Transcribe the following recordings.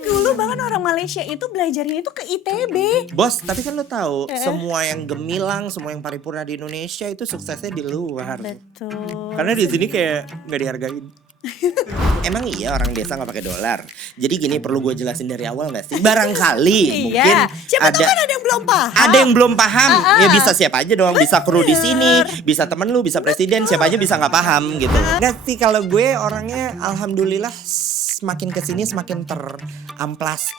dulu bahkan orang Malaysia itu belajarnya itu ke ITB. Bos, tapi kan lo tahu semua yang gemilang, semua yang paripurna di Indonesia itu suksesnya di luar. Betul. Karena di sini kayak nggak dihargain. Emang iya orang desa nggak pakai dolar. Jadi gini perlu gue jelasin dari awal nggak sih? Barangkali mungkin Siapa tahu kan ada yang belum paham. ada yang belum paham. Ya bisa siapa aja dong. Bisa kru di sini, bisa temen lu, bisa presiden, siapa aja bisa nggak paham gitu. Nggak sih kalau gue orangnya alhamdulillah semakin kesini semakin teramplas.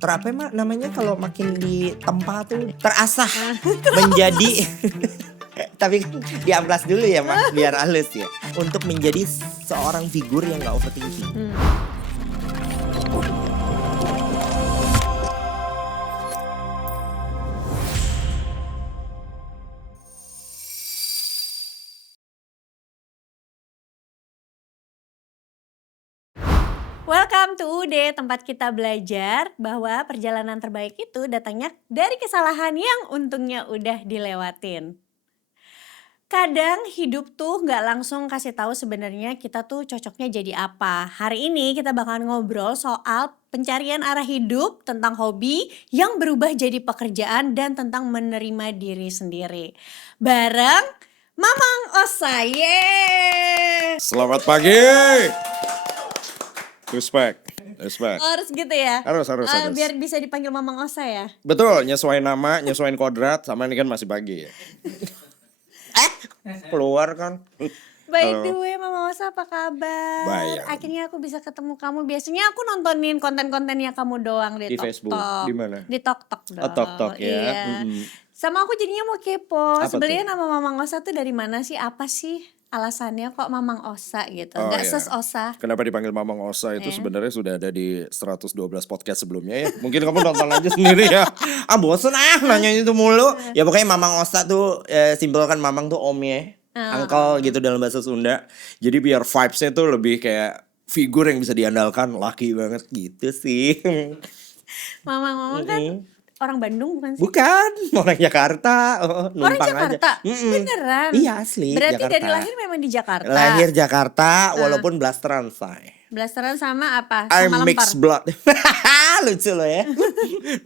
Apa emang namanya kalau makin ditempa tuh terasah menjadi tapi kan diamplas dulu ya Mak, biar halus ya. Untuk menjadi seorang figur yang gak overthinking. Welcome to UD, tempat kita belajar bahwa perjalanan terbaik itu datangnya dari kesalahan yang untungnya udah dilewatin. Kadang hidup tuh nggak langsung kasih tahu sebenarnya kita tuh cocoknya jadi apa. Hari ini kita bakalan ngobrol soal pencarian arah hidup, tentang hobi yang berubah jadi pekerjaan, dan tentang menerima diri sendiri. Bareng Mamang Osa, yeay! Selamat pagi. Respect. Harus gitu ya? Harus. Biar bisa dipanggil Mamang Osa ya? Betul, nyesuaiin nama, nyesuaiin kodrat, sama ini kan masih pagi ya. Keluar kan. By the way, Mama Osa apa kabar? Baik. Akhirnya aku bisa ketemu kamu. Biasanya aku nontonin konten-kontennya kamu doang di Di Facebook. TokTok. Di mana? Di TokTok dong. Oh, TokTok ya. Iya. Sama aku jadinya mau kepo. Apa Sebenarnya nama Mamang Osa tuh dari mana sih? Apa sih alasannya kok Mamang Osa gitu? Oh, Nggak iya. Ses Osa. Kenapa dipanggil Mamang Osa itu sebenarnya sudah ada di 112 podcast sebelumnya ya. Mungkin kamu nonton aja sendiri ya. Bosen nanya itu mulu. Ya pokoknya Mamang Osa tuh simpel kan Mamang tuh omnya. Uncle gitu dalam bahasa Sunda. Jadi biar vibes-nya tuh lebih kayak figur yang bisa diandalkan, laki banget gitu sih. Mamang kan orang Bandung bukan sih? Bukan, orang Jakarta. Orang Numpang Jakarta? aja. Beneran? Iya asli Berarti Jakarta. dari lahir memang di Jakarta? Lahir Jakarta walaupun blasteran say. Blasteran sama apa? I'm Sama mixed lempar? blood. Lucu loh ya.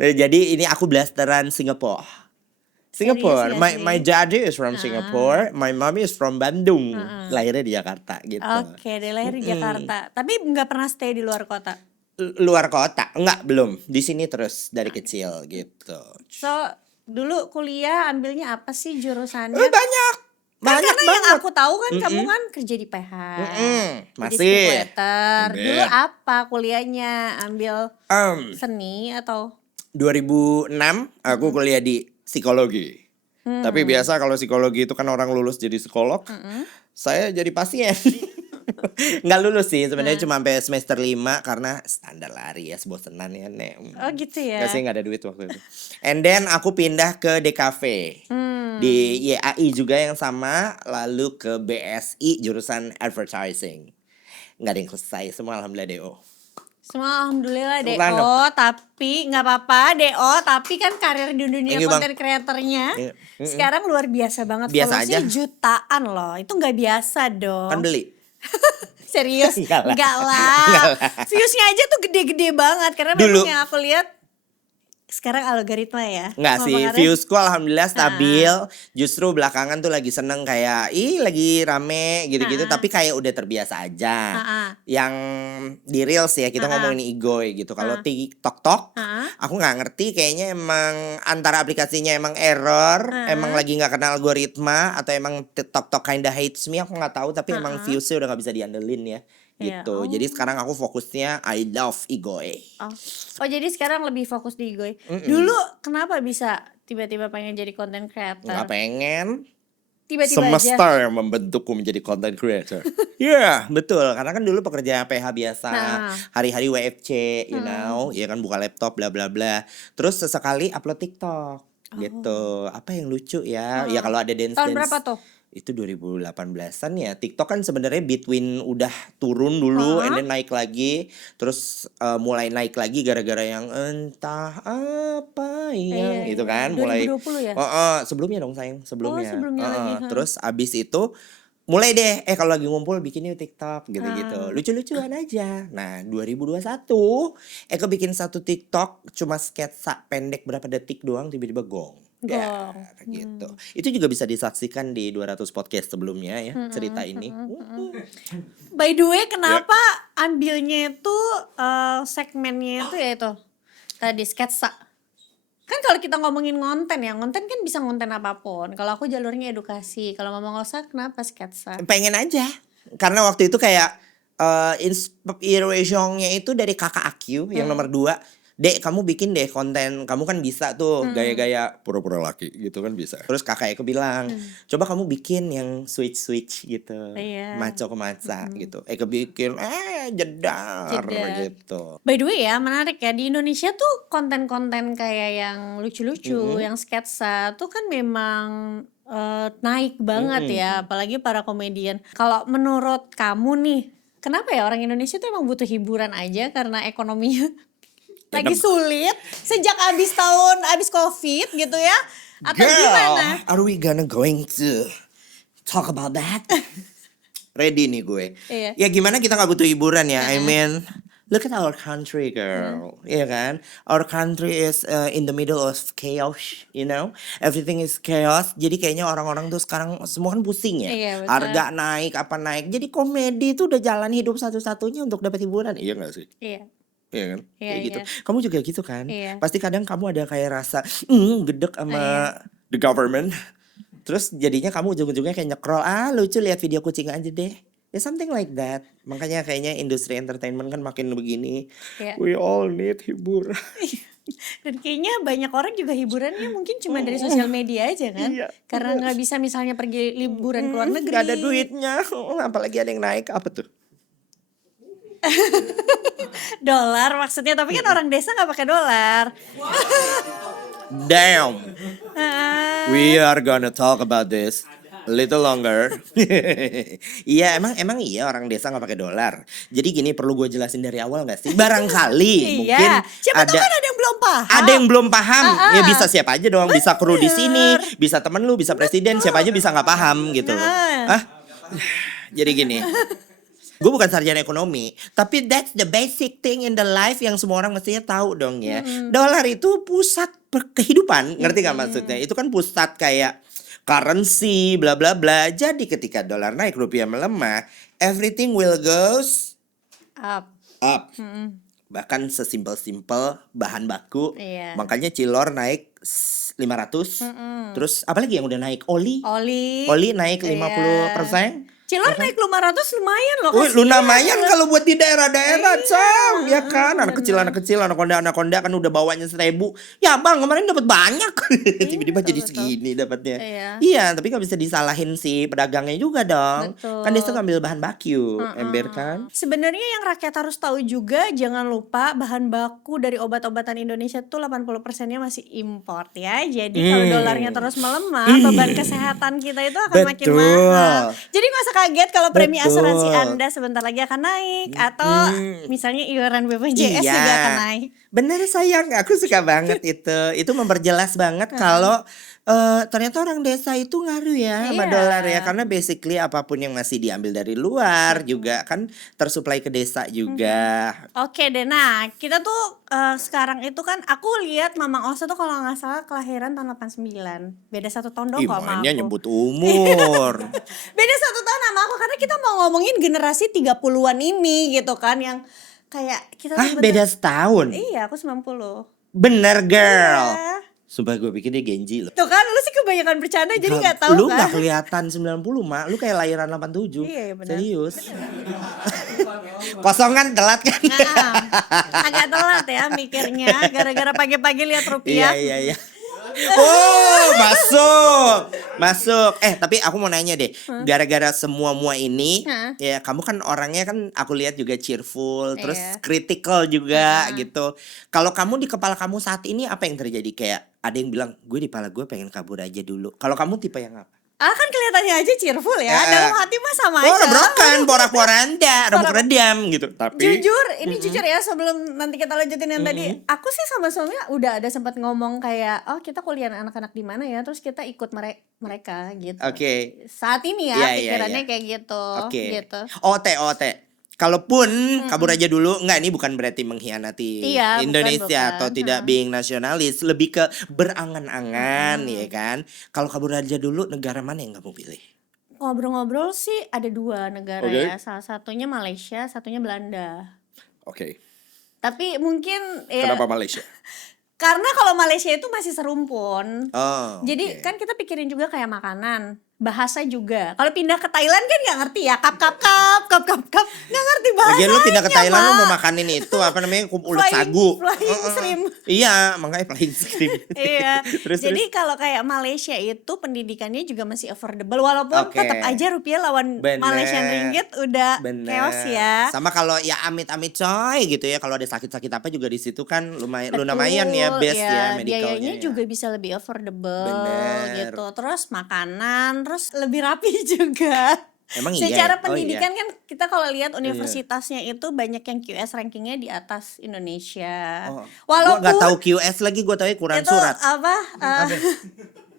Nah, jadi ini aku blasteran Singapore. Singapore. Serius ya My sih? daddy is from Singapore, my mommy is from Bandung. Lahirnya di Jakarta gitu. Oke, dia lahir di Jakarta. Tapi nggak pernah stay di luar kota. Luar kota? Enggak, belum. Di sini terus dari kecil gitu. So, dulu kuliah ambilnya apa sih jurusannya? Banyak. Kan Banyak karena banget. yang aku tahu kan kamu kan kerja di PH. Jadi Masih. scriptwriter. Ember. Dulu apa kuliahnya? Ambil seni atau? 2006 aku kuliah di psikologi. Tapi biasa kalau psikologi itu kan orang lulus jadi psikolog. Saya jadi pasien. Nggak lulus sih sebenarnya cuma sampai semester 5 karena standar lari ya bosenan ya Nek. Oh gitu ya. Nggak sih nggak ada duit waktu itu. And then aku pindah ke DKV. Di YAI juga yang sama, lalu ke BSI jurusan advertising. Nggak ada yang selesai, semua alhamdulillah DO. Semua alhamdulillah DO, Bukan, tapi nggak apa-apa DO, tapi kan karir di dunia Thank you, Bang. konten kreatornya Iya. sekarang luar biasa banget. Biasa Followersnya aja. jutaan loh, itu nggak biasa dong. Kan beli. Serius? Enggak lah. Enggak lah. Viewsnya aja tuh gede-gede banget karena Dulu. memang yang aku lihat sekarang algoritma ya. Nggak sih, Mempengaruhi. viewsku alhamdulillah stabil. Justru belakangan tuh lagi seneng kayak, lagi rame gitu-gitu. Tapi kayak udah terbiasa aja. Yang di Reels ya, kita ngomongin Igoy gitu. Kalau TikTok, aku nggak ngerti. Kayaknya emang antara aplikasinya emang error, emang lagi nggak kenal algoritma, atau emang TikTok kinda hates me. Aku nggak tahu, tapi emang viewsnya udah nggak bisa diandelin ya. Iya, Gitu. Jadi sekarang aku fokusnya I love Igoy. Oh jadi sekarang lebih fokus di Igoy. Dulu kenapa bisa tiba-tiba pengen jadi content creator? Nggak pengen. Tiba-tiba aja. Semesta yang membentukku menjadi content creator. Iya, betul. Karena kan dulu pekerjaan PH biasa, hari-hari WFC, you know, ya kan buka laptop bla bla bla. Terus sesekali upload TikTok gitu. Apa yang lucu ya? Ya kalau ada dance. Tahun berapa tuh? Itu 2018-an ya. TikTok kan sebenarnya between udah turun dulu and then naik lagi, terus mulai naik lagi gara-gara yang entah apa yang itu kan 2020 ya? Sebelumnya dong sayang, sebelumnya. sebelumnya lagi, Terus abis itu mulai deh, kalau lagi ngumpul bikin yuk TikTok gitu-gitu. Lucu-lucuan aja. Nah, 2021 Eko bikin satu TikTok cuma sketsa pendek berapa detik doang tiba-tiba gong. Ya, Gong. gitu. Itu juga bisa disaksikan di 200 podcast sebelumnya ya, cerita ini. By the way, kenapa ambilnya itu segmennya itu ya itu tadi sketsa? Kan kalau kita ngomongin konten ya, konten kan bisa konten apapun. Kalau aku jalurnya edukasi, kalau Mama Ngosa kenapa sketsa? Pengen aja. Karena waktu itu kayak inspirationnya itu dari kakak Akyu yang nomor 2. Dek, kamu bikin deh konten, kamu kan bisa tuh gaya-gaya Pura-pura laki gitu kan bisa. Terus kakak Eko bilang, coba kamu bikin yang switch gitu, Iya. maco ke maca gitu. Eko bikin, jedar gitu. By the way ya, menarik ya, di Indonesia tuh konten-konten kayak yang lucu-lucu, yang sketsa tuh kan memang naik banget ya, apalagi para komedian. Kalau menurut kamu nih, kenapa ya orang Indonesia tuh emang butuh hiburan aja karena ekonominya lagi sulit sejak abis COVID gitu ya? Atau gimana? Are we going to talk about that? Ready nih gue. Iya. Ya gimana kita gak butuh hiburan ya? I mean, look at our country, girl. Iya kan? Our country is in the middle of chaos, you know? Everything is chaos. Jadi kayaknya orang-orang tuh sekarang semua kan pusing ya. Iya, betul. Harga naik, apa naik. Jadi komedi itu udah jalan hidup satu-satunya untuk dapat hiburan. Iya gak sih? Iya. Iya kan? Iya, Kayak gitu. iya. Kamu juga gitu kan? Iya. Pasti kadang kamu ada kayak rasa gedek sama The government. terus jadinya kamu ujung-ujungnya kayak nyekrol, lucu lihat video kucing aja deh. Ya something like that. Makanya kayaknya industri entertainment kan makin begini. Iya. We all need hiburan. Dan kayaknya banyak orang juga hiburannya mungkin cuma dari sosial media aja kan? Iya, Karena nggak bisa misalnya pergi liburan ke luar negeri. Gak ada duitnya. Apalagi ada yang naik. Apa tuh? Dolar maksudnya, tapi kan orang desa nggak pakai dolar. Damn. Ah, We are gonna talk about this a little longer. Iya, emang iya orang desa nggak pakai dolar. Jadi gini, perlu gue jelasin dari awal nggak sih? Barangkali mungkin iya. Siapa tahu kan ada yang belum paham. ada yang belum paham. Ya bisa siapa aja dong, bisa kru di sini, bisa temen lu, bisa presiden, siapa aja bisa nggak paham gitu loh. Jadi gini. Gue bukan sarjana ekonomi, tapi that's the basic thing in the life yang semua orang mestinya tahu dong ya. Dolar itu pusat kehidupan, ngerti gak maksudnya? Itu kan pusat kayak currency, bla bla bla. Jadi ketika dolar naik, rupiah melemah, everything will goes Up. up. Bahkan sesimpel-simpel bahan baku. Iya. Makanya cilor naik 500. Terus apalagi yang udah naik? Oli Oli naik 50%. Cilor naik 500 lumayan loh. Wih, lu namanya kalau buat di daerah-daerah, Cang, ya kan? Anak kecil, anakonda kan udah bawanya 1.000. Ya bang, kemarin dapat banyak. Tiba-tiba jadi segini dapatnya. Iya, tapi gak bisa disalahin si pedagangnya juga dong. Betul. Kan dia tuh ngambil bahan baku, ember kan? Sebenarnya yang rakyat harus tahu juga, jangan lupa bahan baku dari obat-obatan Indonesia tuh 80%-nya masih import ya. Jadi kalau dolarnya terus melemah, beban kesehatan kita itu akan makin Betul. mahal. Jadi nggak usah kaget kalau premi Betul. asuransi Anda sebentar lagi akan naik, atau misalnya iuran BPJS Iya. juga akan naik. Bener sayang, aku suka banget itu. Itu memperjelas banget kalau ternyata orang desa itu ngaruh ya sama Iya. dolar ya. Karena basically apapun yang masih diambil dari luar juga kan tersuplai ke desa juga. Oke deh, nah kita tuh sekarang itu kan aku lihat Mamang Osa tuh kalau nggak salah kelahiran tahun 89. Beda 1 tahun dong Ih, kok sama mainnya aku. nyebut umur. Beda 1 tahun sama aku, karena kita mau ngomongin generasi 30-an ini gitu kan, yang kayak kita tuh Beda setahun. Iya, aku 90. Bener girl. Iya. Sumpah gue pikir dia Genji loh. Tuh kan, lu sih kebanyakan bercanda jadi nggak tahu Lu kan. gak kelihatan 90 mak. Lu kayak lahiran 87. Iya, benar. Serius. Kosongan telat kan. Nah, agak telat ya mikirnya, gara-gara pagi-pagi lihat rupiah. Iya. Oh, masuk. Tapi aku mau nanya deh, gara-gara semua ini, ya kamu kan orangnya kan aku lihat juga cheerful, terus Iya. critical juga gitu. Kalau kamu di kepala kamu saat ini apa yang terjadi? Kayak ada yang bilang, gue di kepala gue pengen kabur aja dulu. Kalau kamu tipe yang apa? Kan kelihatannya aja cheerful ya. Ya. Dalam hati mah sama aja. Brokan, porak-poranda, remuk redam gitu. Tapi Jujur, ini jujur ya sebelum nanti kita lanjutin yang tadi, aku sih sama suaminya udah ada sempat ngomong kayak, oh kita kuliah anak-anak di mana ya, terus kita ikut mereka gitu. Oke. Saat ini ya Iya, iya, pikirannya iya. kayak gitu, Oke. gitu. OT. Kalaupun kabur aja dulu, enggak, ini bukan berarti mengkhianati Iya, Indonesia bukan. atau tidak being nasionalis, lebih ke berangan-angan ya kan. Kalau kabur aja dulu, negara mana yang kamu pilih? Ngobrol-ngobrol sih ada 2 negara Oke. ya, salah satunya Malaysia, satunya Belanda. oke. Tapi mungkin ya, Kenapa Malaysia? karena kalau Malaysia itu masih serumpun. Oh. Jadi oke. kan kita pikirin juga kayak makanan, bahasa juga. Kalau pindah ke Thailand kan nggak ngerti ya, kap nggak ngerti bahasanya. Lagian lu pindah ke Thailand lu Pak. mau makanin itu apa namanya ulet Flying- sagu. flying shrimp. Iya, makanya flying shrimp. Iya. Terus, Jadi kalau kayak Malaysia itu pendidikannya juga masih affordable, walaupun Oke. tetap aja rupiah lawan Bener. Malaysian ringgit udah chaos ya. Sama kalau ya amit-amit coy gitu ya, kalau ada sakit-sakit apa juga di situ kan lumayan Betul, lumayan ya best ya medicalnya. biayanya ya. juga bisa lebih affordable Bener. gitu. Terus makanan, terus lebih rapi juga. Emang iya Secara ya? Oh, pendidikan kan kita kalau lihat universitasnya itu banyak yang QS rankingnya di atas Indonesia. Oh, Walaupun gua nggak tahu QS lagi, gua tahu Quran itu surat. apa?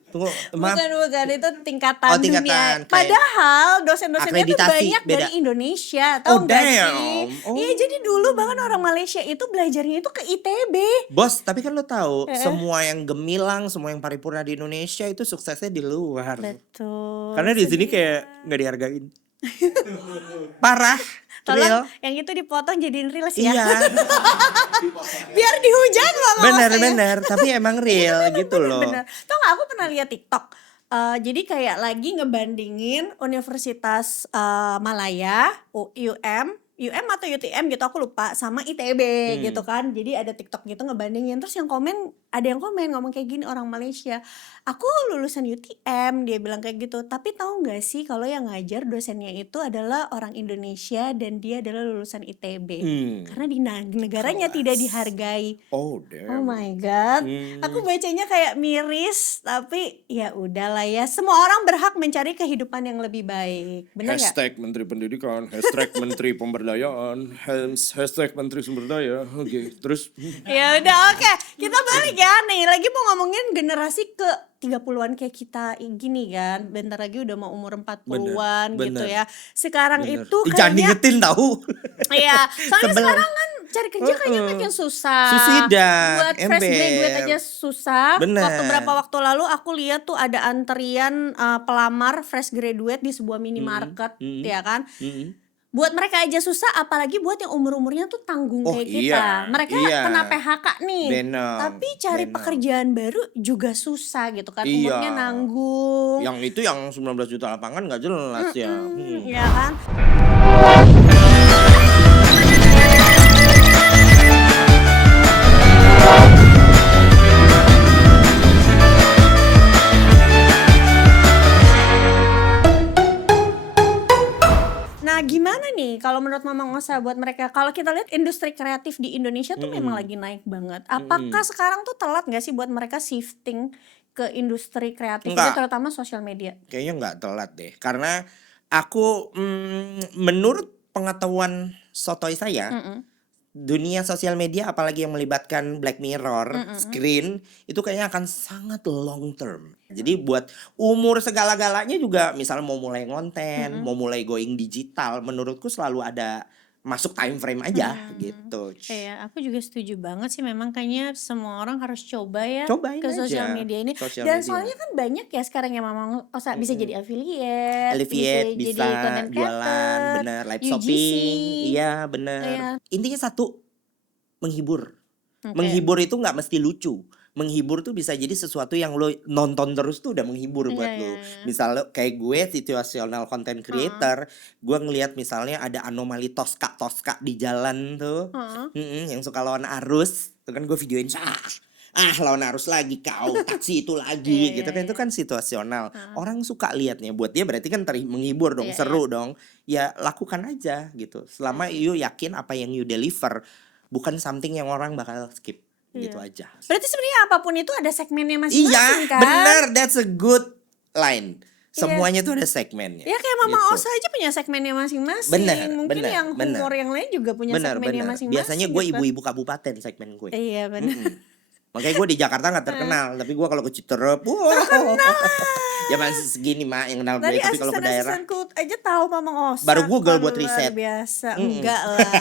Tunggu, maaf. Bukan itu tingkatan, Oh, tingkatan, dunia. kayak Padahal dosen-dosennya tuh akreditasi, banyak beda. dari Indonesia, Oh, tahu nggak damn. sih? Oh. Iya, jadi dulu bahkan orang Malaysia itu belajarnya itu ke ITB. Bos, tapi kan lo tahu semua yang gemilang, semua yang paripurna di Indonesia itu suksesnya di luar. Betul. Karena di sini kayak nggak dihargain. Parah. Tolong Real. yang itu dipotong jadiin reels ya. Iya, Biar dihujat sama benar-benar. Tapi emang real gitu loh. Bener. Tau gak aku pernah lihat TikTok. Jadi kayak lagi ngebandingin Universitas Malaya, UM atau UTM gitu aku lupa, sama ITB gitu kan. Jadi ada TikTok gitu ngebandingin. Terus ada yang komen ngomong kayak gini, orang Malaysia. Aku lulusan UTM, dia bilang kayak gitu. Tapi tahu nggak sih kalau yang ngajar dosennya itu adalah orang Indonesia dan dia adalah lulusan ITB. Karena di negaranya tidak dihargai. Oh Oh damn. my god, aku bacanya kayak miris, tapi ya udahlah ya. Semua orang berhak mencari kehidupan yang lebih baik, benar nggak? Hashtag Menteri Pendidikan, hashtag Menteri Pemberdayaan, hashtag Menteri Sumber Daya. Oke, terus Ya udah oke, kita balik ya nih. Lagi mau ngomongin generasi ke 30-an kayak kita gini kan. Bentar lagi udah mau umur 40-an gitu bener. ya. Sekarang Bener. itu Ih, jangan kayaknya diingetin tahu. iya, soalnya Sebel. sekarang kan cari kerja kayaknya makin susah. Susida, Buat fresh ember. graduate aja susah. Bener. Berapa waktu lalu aku lihat tuh ada antrian pelamar fresh graduate di sebuah minimarket, ya kan? Buat mereka aja susah, apalagi buat yang umur-umurnya tuh tanggung Oh, kayak iya, kita. Mereka iya. kena PHK nih. Bener, Tapi cari bener. pekerjaan baru juga susah gitu kan. Iya. Umurnya nanggung. Yang itu yang 19 juta lapangan nggak jelas ya. Ya kan? Nah gimana nih kalau menurut Mama Ngosa buat mereka, kalau kita lihat industri kreatif di Indonesia tuh memang lagi naik banget. Apakah sekarang tuh telat gak sih buat mereka shifting ke industri kreatif ini, Enggak. terutama sosial media? Kayaknya nggak telat deh. Karena aku menurut pengetahuan sotoy saya, dunia sosial media apalagi yang melibatkan Black Mirror, screen, itu kayaknya akan sangat long term. Jadi buat umur segala-galanya juga, misalnya mau mulai ngonten, mau mulai going digital, menurutku selalu ada masuk time frame aja gitu. Iya, aku juga setuju banget sih. Memang kayaknya semua orang harus coba ya Cobain ke sosial aja, media ini. sosial Dan media. soalnya kan banyak ya sekarang yang Mama Ngosa bisa jadi affiliate, Alleviate, jadi bisa content jualan, creator, bener, live UGC. shopping, iya bener. Iya. Intinya satu, menghibur. Oke. Menghibur itu nggak mesti lucu. Menghibur tuh bisa jadi sesuatu yang lo nonton terus tuh udah menghibur buat Iya, lo. iya, iya. Misalnya kayak gue situational content creator, gue ngelihat misalnya ada anomali Tosca di jalan tuh, yang suka lawan arus, itu kan gue videoin lawan arus lagi kau taksi itu lagi Iya, gitu kan, iya, itu kan situasional. Orang suka liatnya, buat dia berarti kan menghibur dong, Iya, seru dong. Ya lakukan aja gitu. Selama you yakin apa yang you deliver bukan something yang orang bakal skip. Gitu aja. Berarti sebenarnya apapun itu ada segmennya masing-masing Iya, kan? benar, that's a good line. Semuanya tuh ada segmennya. Ya kayak Mama gitu. Osa aja punya segmennya masing-masing. Benar, Mungkin benar, yang benar. humor yang lain juga punya Benar, segmennya benar. masing-masing. Biasanya gue gitu. ibu-ibu kabupaten segmen gue. Iya benar. Makanya gue di Jakarta gak terkenal, tapi gue kalau ke Citerep, wow. Ya masih segini mak yang kenal gue, Tadi tapi kalau ke daerah asisten-asistenku aja tahu Mamang Osa. baru Google Kan buat luar riset. biasa. Enggak lah.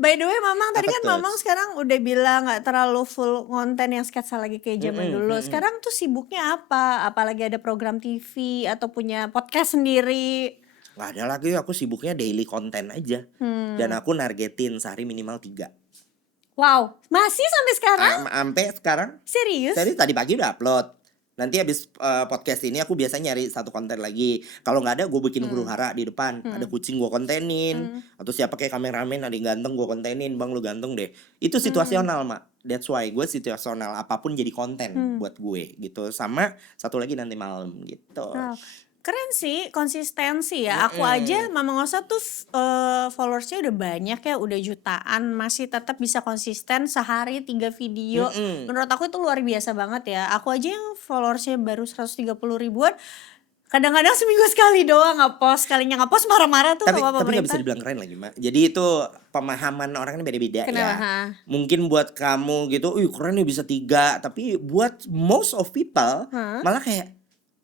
By the way Mamang tadi Apa kan tuh? Mamang sekarang udah bilang gak terlalu full konten yang sketsa lagi kayak zaman dulu. Sekarang tuh sibuknya apa? Apalagi ada program TV atau punya podcast sendiri. Gak ada lagi, aku sibuknya daily konten aja. Dan aku nargetin sehari minimal 3. Wow, masih sampai sekarang? Sampai sekarang. Serius? Jadi tadi pagi udah upload. Nanti habis podcast ini aku biasanya nyari satu konten lagi. Kalau nggak ada gue bikin huru hara di depan. Ada kucing gue kontenin. Atau siapa kayak kameramen ada yang ganteng gue kontenin. Bang lu ganteng deh. Itu situasional mak. That's why gue situasional. Apapun jadi konten buat gue gitu. Sama satu lagi nanti malam gitu. Wow. Keren sih, konsistensi ya. Aku aja Mamang Osa tuh followersnya udah banyak ya, udah jutaan, masih tetap bisa konsisten sehari 3 video. Menurut aku itu luar biasa banget ya. Aku aja yang followersnya baru 130 ribuan, kadang-kadang seminggu sekali doang nge-post. Sekalinya nge-post marah-marah tuh Tapi sama nggak bisa pemerintah. dibilang keren lagi mak. Jadi itu pemahaman orang ini beda-beda Kenapa? ya. Ha? Mungkin buat kamu gitu, keren ya bisa 3. Tapi buat most of people malah kayak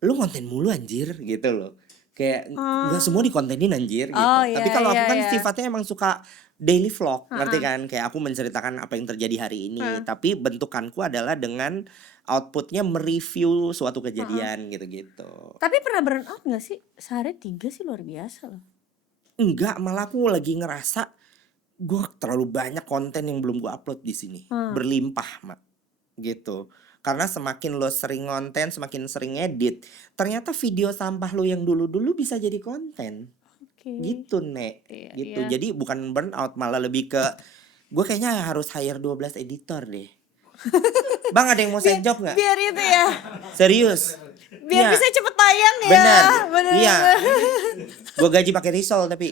lu konten mulu anjir gitu loh. Kayak nggak semua dikontenin anjir gitu. Oh, Tapi iya, kalau aku iya, kan iya. sifatnya emang suka daily vlog, ngerti kan? Kayak aku menceritakan apa yang terjadi hari ini. Tapi bentukanku adalah dengan outputnya mereview suatu kejadian gitu-gitu. Tapi pernah burn out gak sih? Sehari 3 sih luar biasa loh. Enggak, malah aku lagi ngerasa gue terlalu banyak konten yang belum gue upload di sini. Berlimpah mak gitu. Karena semakin lo sering konten, semakin sering edit, ternyata video sampah lo yang dulu-dulu bisa jadi konten. Oke. Gitu Nek. Iya, Gitu. iya. Jadi bukan burnout, malah lebih ke gue kayaknya harus hire 12 editor deh. Bang ada yang mau side job gak? Biar itu ya. Serius. Biar Iya. bisa cepet tayang ya. Bener. Bener. Iya. Gue gaji pakai risol tapi.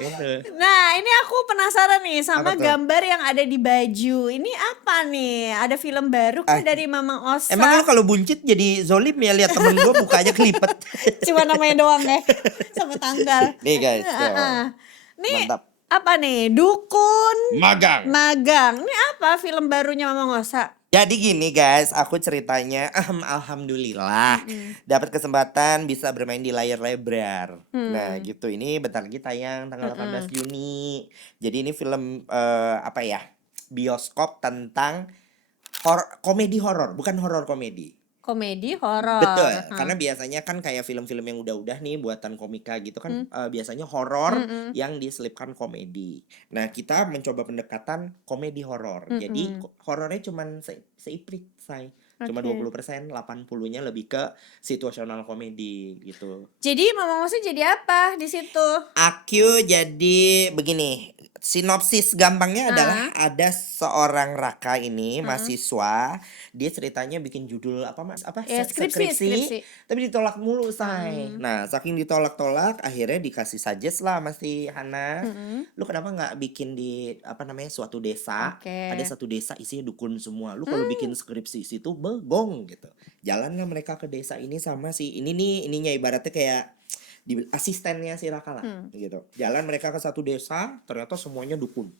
Gitu. Nah ini aku penasaran nih sama Apa tuh? gambar yang ada di baju. Ini apa nih? Ada film baru kan dari Mamang Osa? Emang lo kalau buncit jadi zolim ya, lihat temen gue mukanya kelipet. Cuma namanya doang ya. Sama tanggal. Nih guys, tuh. Nih Mantap. apa nih? Dukun Magang. Magang. Ini apa film barunya Mamang Osa? Jadi gini guys, aku ceritanya alhamdulillah dapat kesempatan bisa bermain di layar lebar. Nah gitu, ini bentar lagi tayang tanggal 18 Juni. Jadi ini film apa ya, bioskop tentang komedi horor, bukan horor komedi. Komedi horor. Betul, karena biasanya kan kayak film-film yang udah-udah nih buatan komika gitu kan biasanya horor yang diselipkan komedi. Nah kita mencoba pendekatan komedi horor. Jadi horornya cuman seiprit say. Cuma 20%, 80-nya lebih ke situasional komedi gitu. Jadi Mamang Osa jadi apa di situ? Aku jadi begini, sinopsis gampangnya adalah ada seorang Raka ini mahasiswa, dia ceritanya bikin judul apa mas? Apa? Ya, skripsi. Tapi ditolak mulu say. Nah saking ditolak-tolak, akhirnya dikasih suggest lah sama si Hana. Lu kenapa nggak bikin di apa namanya suatu desa? Oke. Ada satu desa isinya dukun semua. Lu kalau bikin skripsi situ begong gitu. Jalanlah mereka ke desa ini sama si ini nih, ininya ibaratnya kayak asistennya si Raka lah gitu. Jalan mereka ke satu desa, ternyata semuanya dukun.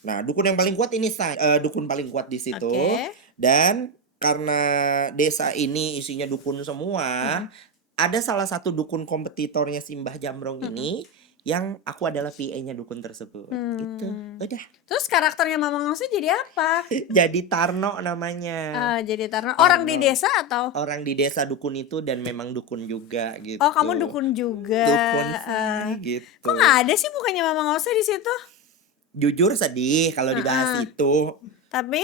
Nah, dukun yang paling kuat ini dukun paling kuat di situ. Oke. Dan karena desa ini isinya dukun semua, ada salah satu dukun kompetitornya Simbah Jamrong ini yang aku adalah PA-nya dukun tersebut. Gitu. Udah. Terus karakternya Mamang Osa jadi apa? Jadi Tarno namanya. Jadi Tarno. Orang di desa atau? Orang di desa dukun itu dan memang dukun juga gitu. Oh kamu dukun juga. Dukun gitu. Kok nggak ada sih bukannya Mamang Osa di situ? Jujur sedih kalau dibahas itu. Tapi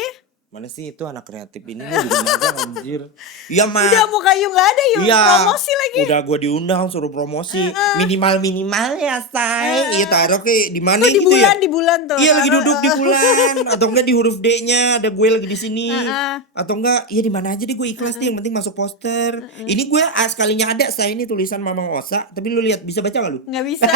Mana sih itu anak kreatif ini nih di magang anjir. Iya mah. udah muka you nggak ada, you Iya. promosi lagi. Udah gue diundang suruh promosi minimal ya say. Iya taruh kayak di mana Tuh di gitu bulan ya. di bulan tuh. Iya lagi taruh, duduk di bulan atau enggak di huruf D-nya ada gue lagi di sini. Atau enggak iya di mana aja deh gue ikhlas deh yang penting masuk poster. Ini gue sekalinya ada saya ini tulisan Mamang Osa tapi lu lihat bisa baca enggak lu? Nggak bisa.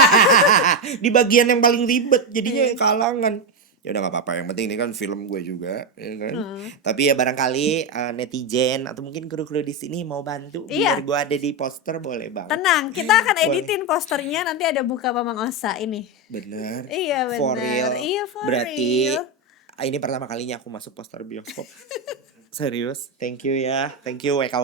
Di bagian yang paling ribet jadinya kalangan. Ya udah nggak apa-apa, yang penting ini kan film gue juga, ya kan. Tapi ya barangkali netizen atau mungkin kru-kru di sini mau bantu Iya. biar gue ada di poster, boleh banget. Tenang, kita akan Boleh. editin posternya, nanti ada buka Mamang Osa ini. Bener. Iya For benar. real. Iya for Berarti real. ini pertama kalinya aku masuk poster bioskop. Serius, thank you ya, thank you WK,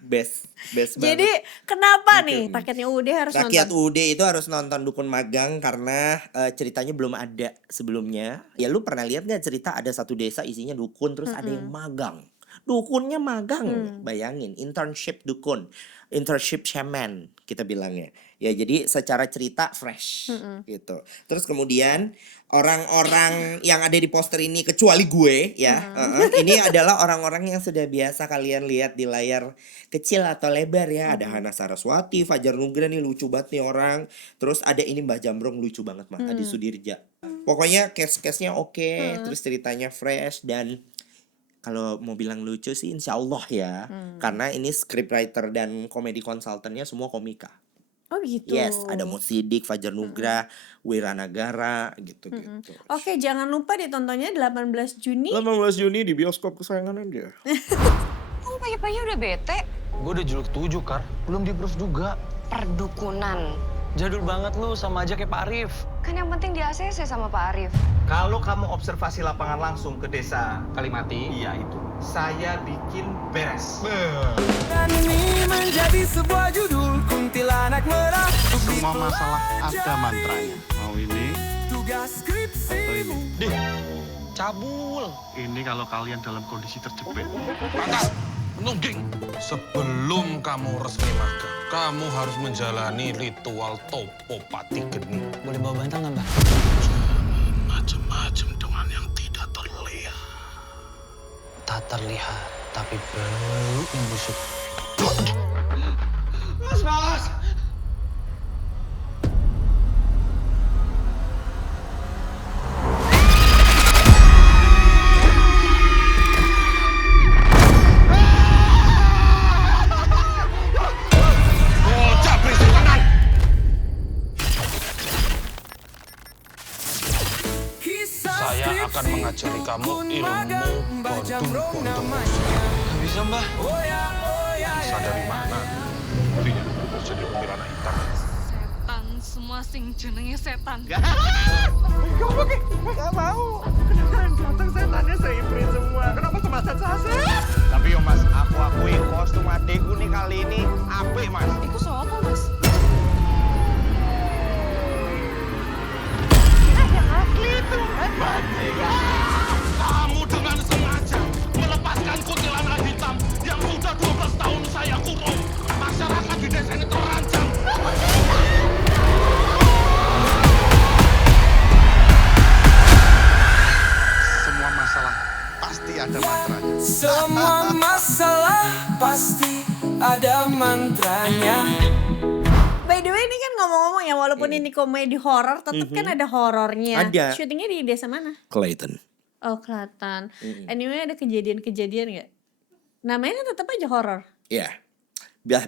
best Jadi banget. kenapa nih rakyatnya UUD harus Rakyat nonton? UUD itu harus nonton Dukun Magang karena ceritanya belum ada sebelumnya. Ya lu pernah lihat gak cerita ada satu desa isinya dukun terus ada yang magang. Dukunnya magang, bayangin internship dukun, internship shaman kita bilangnya. Ya jadi secara cerita fresh gitu. Terus kemudian orang-orang yang ada di poster ini kecuali gue ya, ini adalah orang-orang yang sudah biasa kalian lihat di layar kecil atau lebar ya. Ada Hana Saraswati, Fajar Nugra nih lucu banget nih orang. Terus ada ini Mbah Jambrong lucu banget Mbak Adi Sudirja. Pokoknya case-case-nya oke, terus ceritanya fresh dan kalau mau bilang lucu sih insya Allah ya. Karena ini scriptwriter dan komedi konsultannya semua komika. Oh gitu. Yes, ada Mo Sidik, Fajar Nugra, Wiranagara gitu-gitu. Oke, jangan lupa ditontonnya 18 Juni. 18 Juni di bioskop kesayangan dia. Kamu pagi-pagi udah bete? Gue udah juluk 7, Kar. Belum di-proof juga. Perdukunan. Jadul banget lu, sama aja kayak Pak Arif. Kan yang penting di ACC sama Pak Arif. Kalau kamu observasi lapangan langsung ke desa Kalimati. iya itu, saya bikin beres. Dan ini menjadi sebuah judul kuntilanak merah. Semua masalah ada mantranya. Mau ini Tugas skripsimu. Dih, cabul. ini kalau kalian dalam kondisi terjepit. Pangkat, menungging. Sebelum kamu resmi magang, kamu harus menjalani ritual topo pati geni. Boleh bawa bantal nggak, Mbak? Macam-macam dengan yang tidak terlihat. Tak terlihat, tapi bau yang busuk. Mas! Bocah berisik tenan. Kisah Saya akan skripsi mengajari kamu Dukun ilmu Magang, Mbah Jambrong bondong-bondong. namanya. Nggak bisa, Mbak. Oh ya, Bisa dari mana? Buktinya jadi kuntilanak hitam. Setan, semua sing jenenge setan. Gak mau. Kedengeran datang setannya seimprit semua. Kenapa cuma sensasi? Tapi yo mas, aku akui kostum adekku nih kali ini apik mas. Iku sopo, Mas? Kamu dengan sengaja melepaskan kuntilanak hitam yang sudah 12 tahun saya kurung. Masyarakat di desa ini terancam. Semua masalah pasti ada mantranya. semua masalah pasti ada mantranya. By the way ini kan ngomong-ngomong ya, walaupun ini komedi horor, tetap kan ada horornya. Ada. Syutingnya di desa mana? Clayton. Oh Klaten. Anyway ada kejadian-kejadian nggak? Namanya kan tetap aja horor. Ya.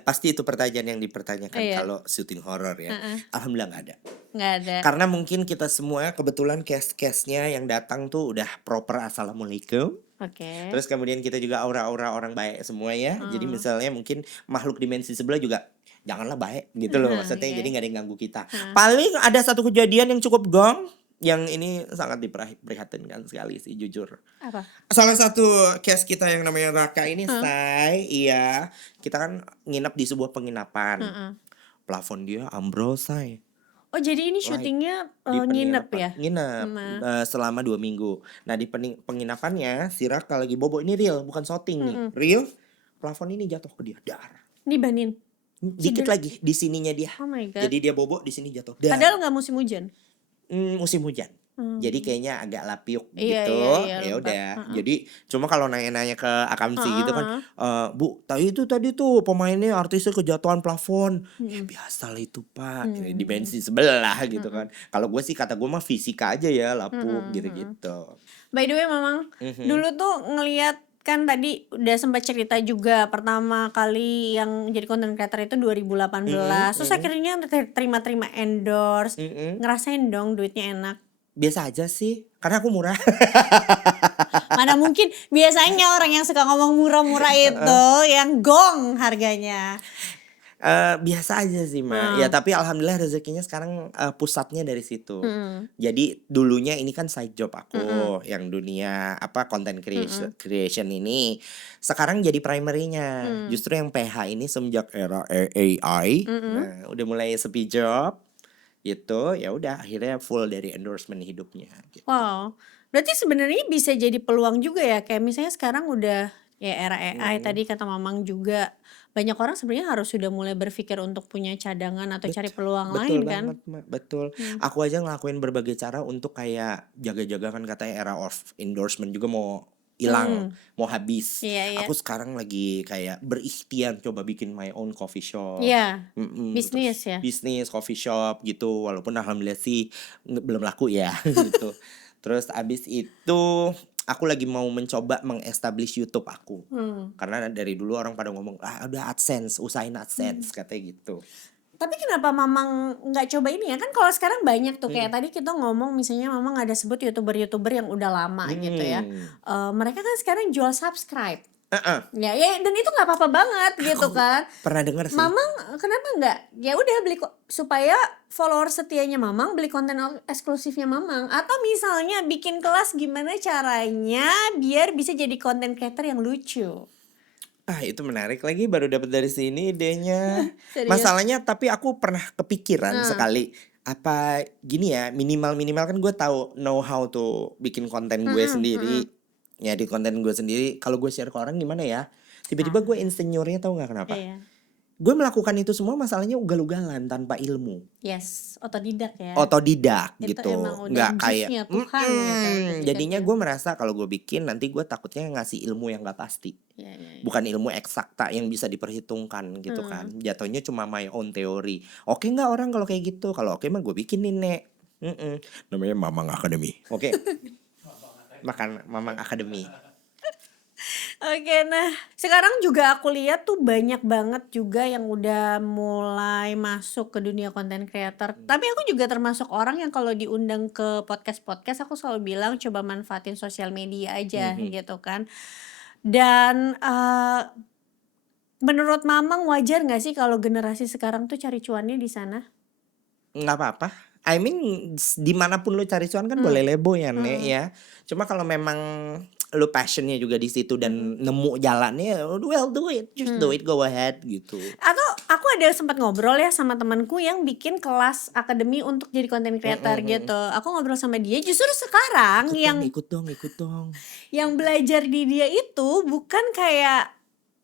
Pasti itu pertanyaan yang dipertanyakan Iya. kalau syuting horor ya. Alhamdulillah nggak ada. Nggak ada. Karena mungkin kita semua kebetulan cast-castnya yang datang tuh udah proper assalamualaikum. Oke. Terus kemudian kita juga aura-aura orang baik semua ya. Jadi misalnya mungkin makhluk dimensi sebelah juga janganlah baik gitu loh maksudnya. Oke. Jadi nggak ada yang ganggu kita. Paling ada satu kejadian yang cukup gong. Yang ini sangat diprihatinkan sekali sih jujur. Apa? Salah satu case kita yang namanya Raka ini Say, iya. Kita kan nginep di sebuah penginapan. Plafon dia ambrol Say. Oh jadi ini syutingnya Di nginep penginapan. ya? Nginep selama 2 minggu. Nah di penginapannya si Raka lagi bobo, ini real bukan shooting nih. Real, plafon ini jatuh ke dia, dar. Dibanin. Dikit lagi di sininya dia. Oh my god. Jadi dia bobo di sini jatuh. Dar. Padahal nggak musim hujan. Musim hujan. Jadi kayaknya agak lapiuk Iya, gitu. iya, Ya lembab. udah. Jadi cuma kalau nanya-nanya ke akamsi gitu kan, Bu, tadi tuh pemainnya artisnya kejatuhan plafon. Ya biasa lah itu, Pak. Dimensi sebelah gitu kan. Kalau gue sih kata gue mah fisika aja ya, lapuk gitu-gitu. By the way memang dulu tuh ngelihat kan tadi udah sempat cerita juga pertama kali yang jadi content creator itu 2018. Terus akhirnya terima-terima endorse, ngerasain dong duitnya enak. Biasa aja sih, karena aku murah. Mana mungkin biasanya orang yang suka ngomong murah-murah itu yang gong harganya. Biasa aja sih Ya tapi alhamdulillah rezekinya sekarang pusatnya dari situ. Jadi dulunya ini kan side job aku yang dunia content creation ini. Sekarang jadi primary-nya. Justru yang PH ini semenjak era AI, nah udah mulai sepi job gitu. Ya udah akhirnya full dari endorsement hidupnya gitu. Wow. Berarti sebenarnya bisa jadi peluang juga ya. Kayak misalnya sekarang udah ya era AI tadi kata Mamang juga. Banyak orang sebenarnya harus sudah mulai berpikir untuk punya cadangan atau cari peluang lain kan. Betul banget, betul. Aku aja ngelakuin berbagai cara untuk kayak jaga-jaga, kan katanya era of endorsement juga mau hilang, mau habis. Iya. Aku sekarang lagi kayak berikhtiar coba bikin my own coffee shop. Iya. Terus Bisnis ya. bisnis coffee shop gitu, walaupun alhamdulillah sih belum laku ya gitu. Terus abis itu aku lagi mau mencoba mengestablish YouTube aku. Karena dari dulu orang pada ngomong, udah AdSense, usahain AdSense katanya gitu. Tapi kenapa Mamang nggak coba ini ya? Kan kalau sekarang banyak tuh kayak tadi kita ngomong misalnya Mamang ada sebut YouTuber-YouTuber yang udah lama gitu ya. Mereka kan sekarang jual subscribe. Ya dan itu nggak apa-apa banget gitu kan. Pernah dengar sih. Mamang kenapa nggak? Ya udah beli supaya follower setianya Mamang beli konten eksklusifnya Mamang, atau misalnya bikin kelas gimana caranya biar bisa jadi content creator yang lucu. Itu menarik lagi, baru dapat dari sini idenya. Serius? Masalahnya tapi aku pernah kepikiran sekali, apa gini ya, minimal kan gue tahu know how to bikin konten gue sendiri. Ya di konten gue sendiri, kalau gue share ke orang gimana ya, tiba-tiba gue insinyurnya, tahu nggak kenapa? Gue melakukan itu semua masalahnya ugal-ugalan tanpa ilmu. Yes, otodidak ya. Otodidak Itu gitu, emang udah nggak kayak gift-nya Tuhan gitu, jadinya gue merasa kalau gue bikin nanti gue takutnya ngasih ilmu yang nggak pasti. Bukan ilmu eksakta yang bisa diperhitungkan gitu kan. Jatuhnya cuma my own teori. Oke nggak orang kalau kayak gitu? Kalau oke mah gue bikinin, Nek. Namanya Mamang Academy. Oke. Makan Mamang Academy. Oke, nah sekarang juga aku lihat tuh banyak banget juga yang udah mulai masuk ke dunia content creator. Tapi aku juga termasuk orang yang kalau diundang ke podcast aku selalu bilang coba manfaatin sosial media aja gitu kan. Dan menurut Mamang wajar nggak sih kalau generasi sekarang tuh cari cuannya di sana? Nggak apa-apa. I mean dimanapun lu cari cuan kan boleh lebo ya, Nek ya. Cuma kalau memang lu passionnya juga di situ dan nemu jalannya, well do it, just do it, go ahead gitu. Atau aku ada sempat ngobrol ya sama temanku yang bikin kelas akademi untuk jadi content creator gitu. Aku ngobrol sama dia, justru sekarang Ikut dong. yang belajar di dia itu bukan kayak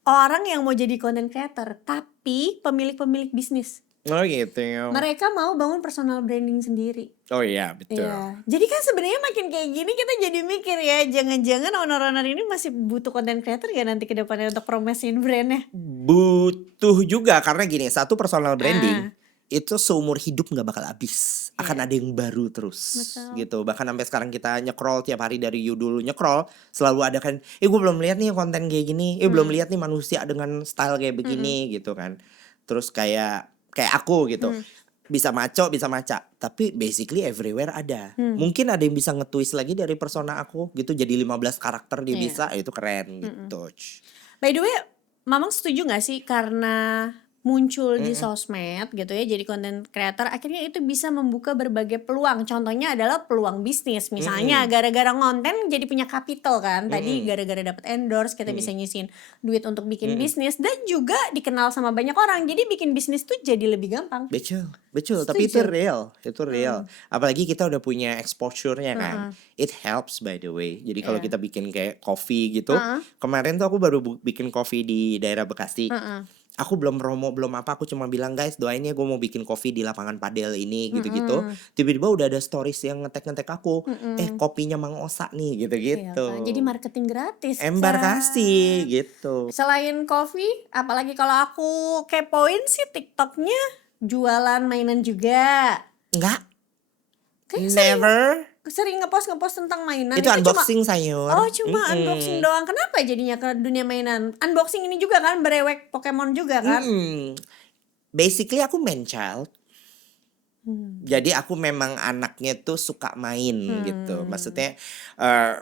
orang yang mau jadi content creator, tapi pemilik bisnis. Oh gitu ya. Mereka mau bangun personal branding sendiri. Oh iya betul. Iya. Jadi kan sebenarnya makin kayak gini kita jadi mikir ya, jangan-jangan owner-owner ini masih butuh content creator ya nanti ke depannya untuk promosiin brandnya. Butuh juga, karena gini, satu personal branding itu seumur hidup nggak bakal habis, akan ada yang baru terus. Betul. Gitu. Bahkan sampai sekarang kita nyekrol tiap hari, dari dulu nyekrol selalu ada kan, gue belum lihat nih konten kayak gini, belum lihat nih manusia dengan style kayak begini gitu kan. Terus kayak aku gitu, bisa maco, bisa maca, tapi basically everywhere ada. Mungkin ada yang bisa nge-twist lagi dari persona aku gitu, jadi 15 karakter dia bisa, itu keren gitu. By the way, Mamang setuju gak sih karena muncul di sosmed gitu ya, jadi content creator akhirnya itu bisa membuka berbagai peluang. Contohnya adalah peluang bisnis. Misalnya gara-gara konten jadi punya capital kan. Tadi gara-gara dapat endorse kita bisa nyisin duit untuk bikin bisnis, dan juga dikenal sama banyak orang. Jadi bikin bisnis tuh jadi lebih gampang. Betul, tapi itu real. Apalagi kita udah punya exposure-nya kan. It helps by the way. Jadi kalau kita bikin kayak coffee gitu, kemarin tuh aku baru bikin coffee di daerah Bekasi. Aku belum promo, belum apa, aku cuma bilang guys doain ya gue mau bikin coffee di lapangan padel ini gitu-gitu. Tiba-tiba udah ada stories yang ngetek aku, kopinya Mang Osa nih gitu-gitu. Iya, jadi marketing gratis. Embar kasih gitu. Selain coffee, apalagi kalau aku kepoin sih TikToknya jualan mainan juga. Enggak. Kayaknya Never. Sering ngepost tentang mainan. Itu unboxing sayur. Cuma unboxing doang. Kenapa jadinya ke dunia mainan? Unboxing ini juga kan berewek Pokemon juga kan? Basically aku man child. Jadi aku memang anaknya tuh suka main gitu. Maksudnya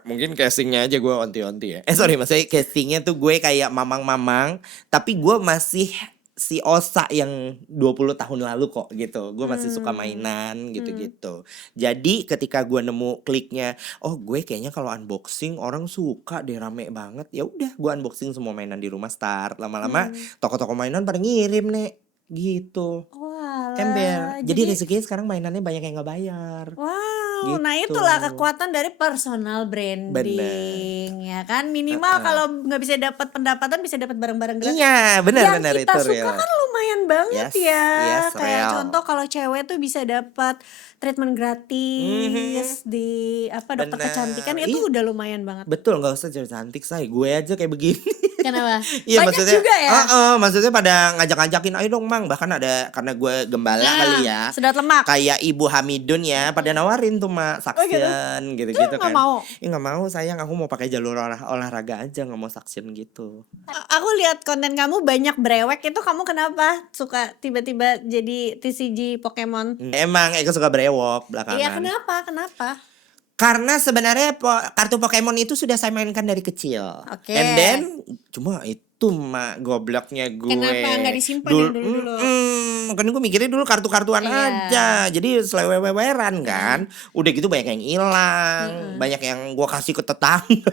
Mungkin casingnya aja gue onti-onti ya. sorry, maksudnya castingnya tuh gue kayak mamang-mamang, tapi gue masih si Osa yang 20 tahun lalu kok gitu. Gue masih suka mainan gitu-gitu. Jadi ketika gue nemu kliknya, oh gue kayaknya kalau unboxing orang suka deh, rame banget. Ya udah, gue unboxing semua mainan di rumah start. Lama-lama toko-toko mainan pada ngirim nih gitu. Walah, Ember. Jadi rezekinya sekarang mainannya banyak yang nggak bayar. Wow, nah Gitu. itulah kekuatan dari personal branding, ya kan? Minimal kalau nggak bisa dapat pendapatan, bisa dapat barang-barang gratis. Iya, benar Yang kita itu suka real. kan lumayan banget Yes, ya. yes, Kayak real. contoh kalau cewek tuh bisa dapat treatment gratis di dokter Bener. kecantikan, itu Iya. udah lumayan banget. Betul, nggak usah cewek cantik, say. Gue aja kayak begini. Kenapa? Iya, Banyak maksudnya juga ya. maksudnya pada ngajak-ngajakin, ayo dong Mang. Bahkan ada, karena gue gembala kali ya, Sedot lemak. kayak Ibu Hamidun ya, pada nawarin tuh Mak saksian gitu-gitu Lu kan. nggak mau? Nggak mau, sayang, aku mau pakai jalur olahraga aja, nggak mau saksian gitu. Aku lihat konten kamu banyak brewek, itu kamu kenapa suka tiba-tiba jadi TCG Pokemon? Emang aku suka brewok belakangan. Iya, kenapa? Karena sebenarnya kartu Pokemon itu sudah saya mainkan dari kecil. Oke. And then cuma itu Mak gobloknya gue. Kenapa nggak disimpan yang dulu-dulu? Kan gue mikirnya dulu kartu-kartuan Iya. aja. Jadi seleweweran kan. Udah gitu banyak yang hilang, banyak yang gue kasih ke tetangga.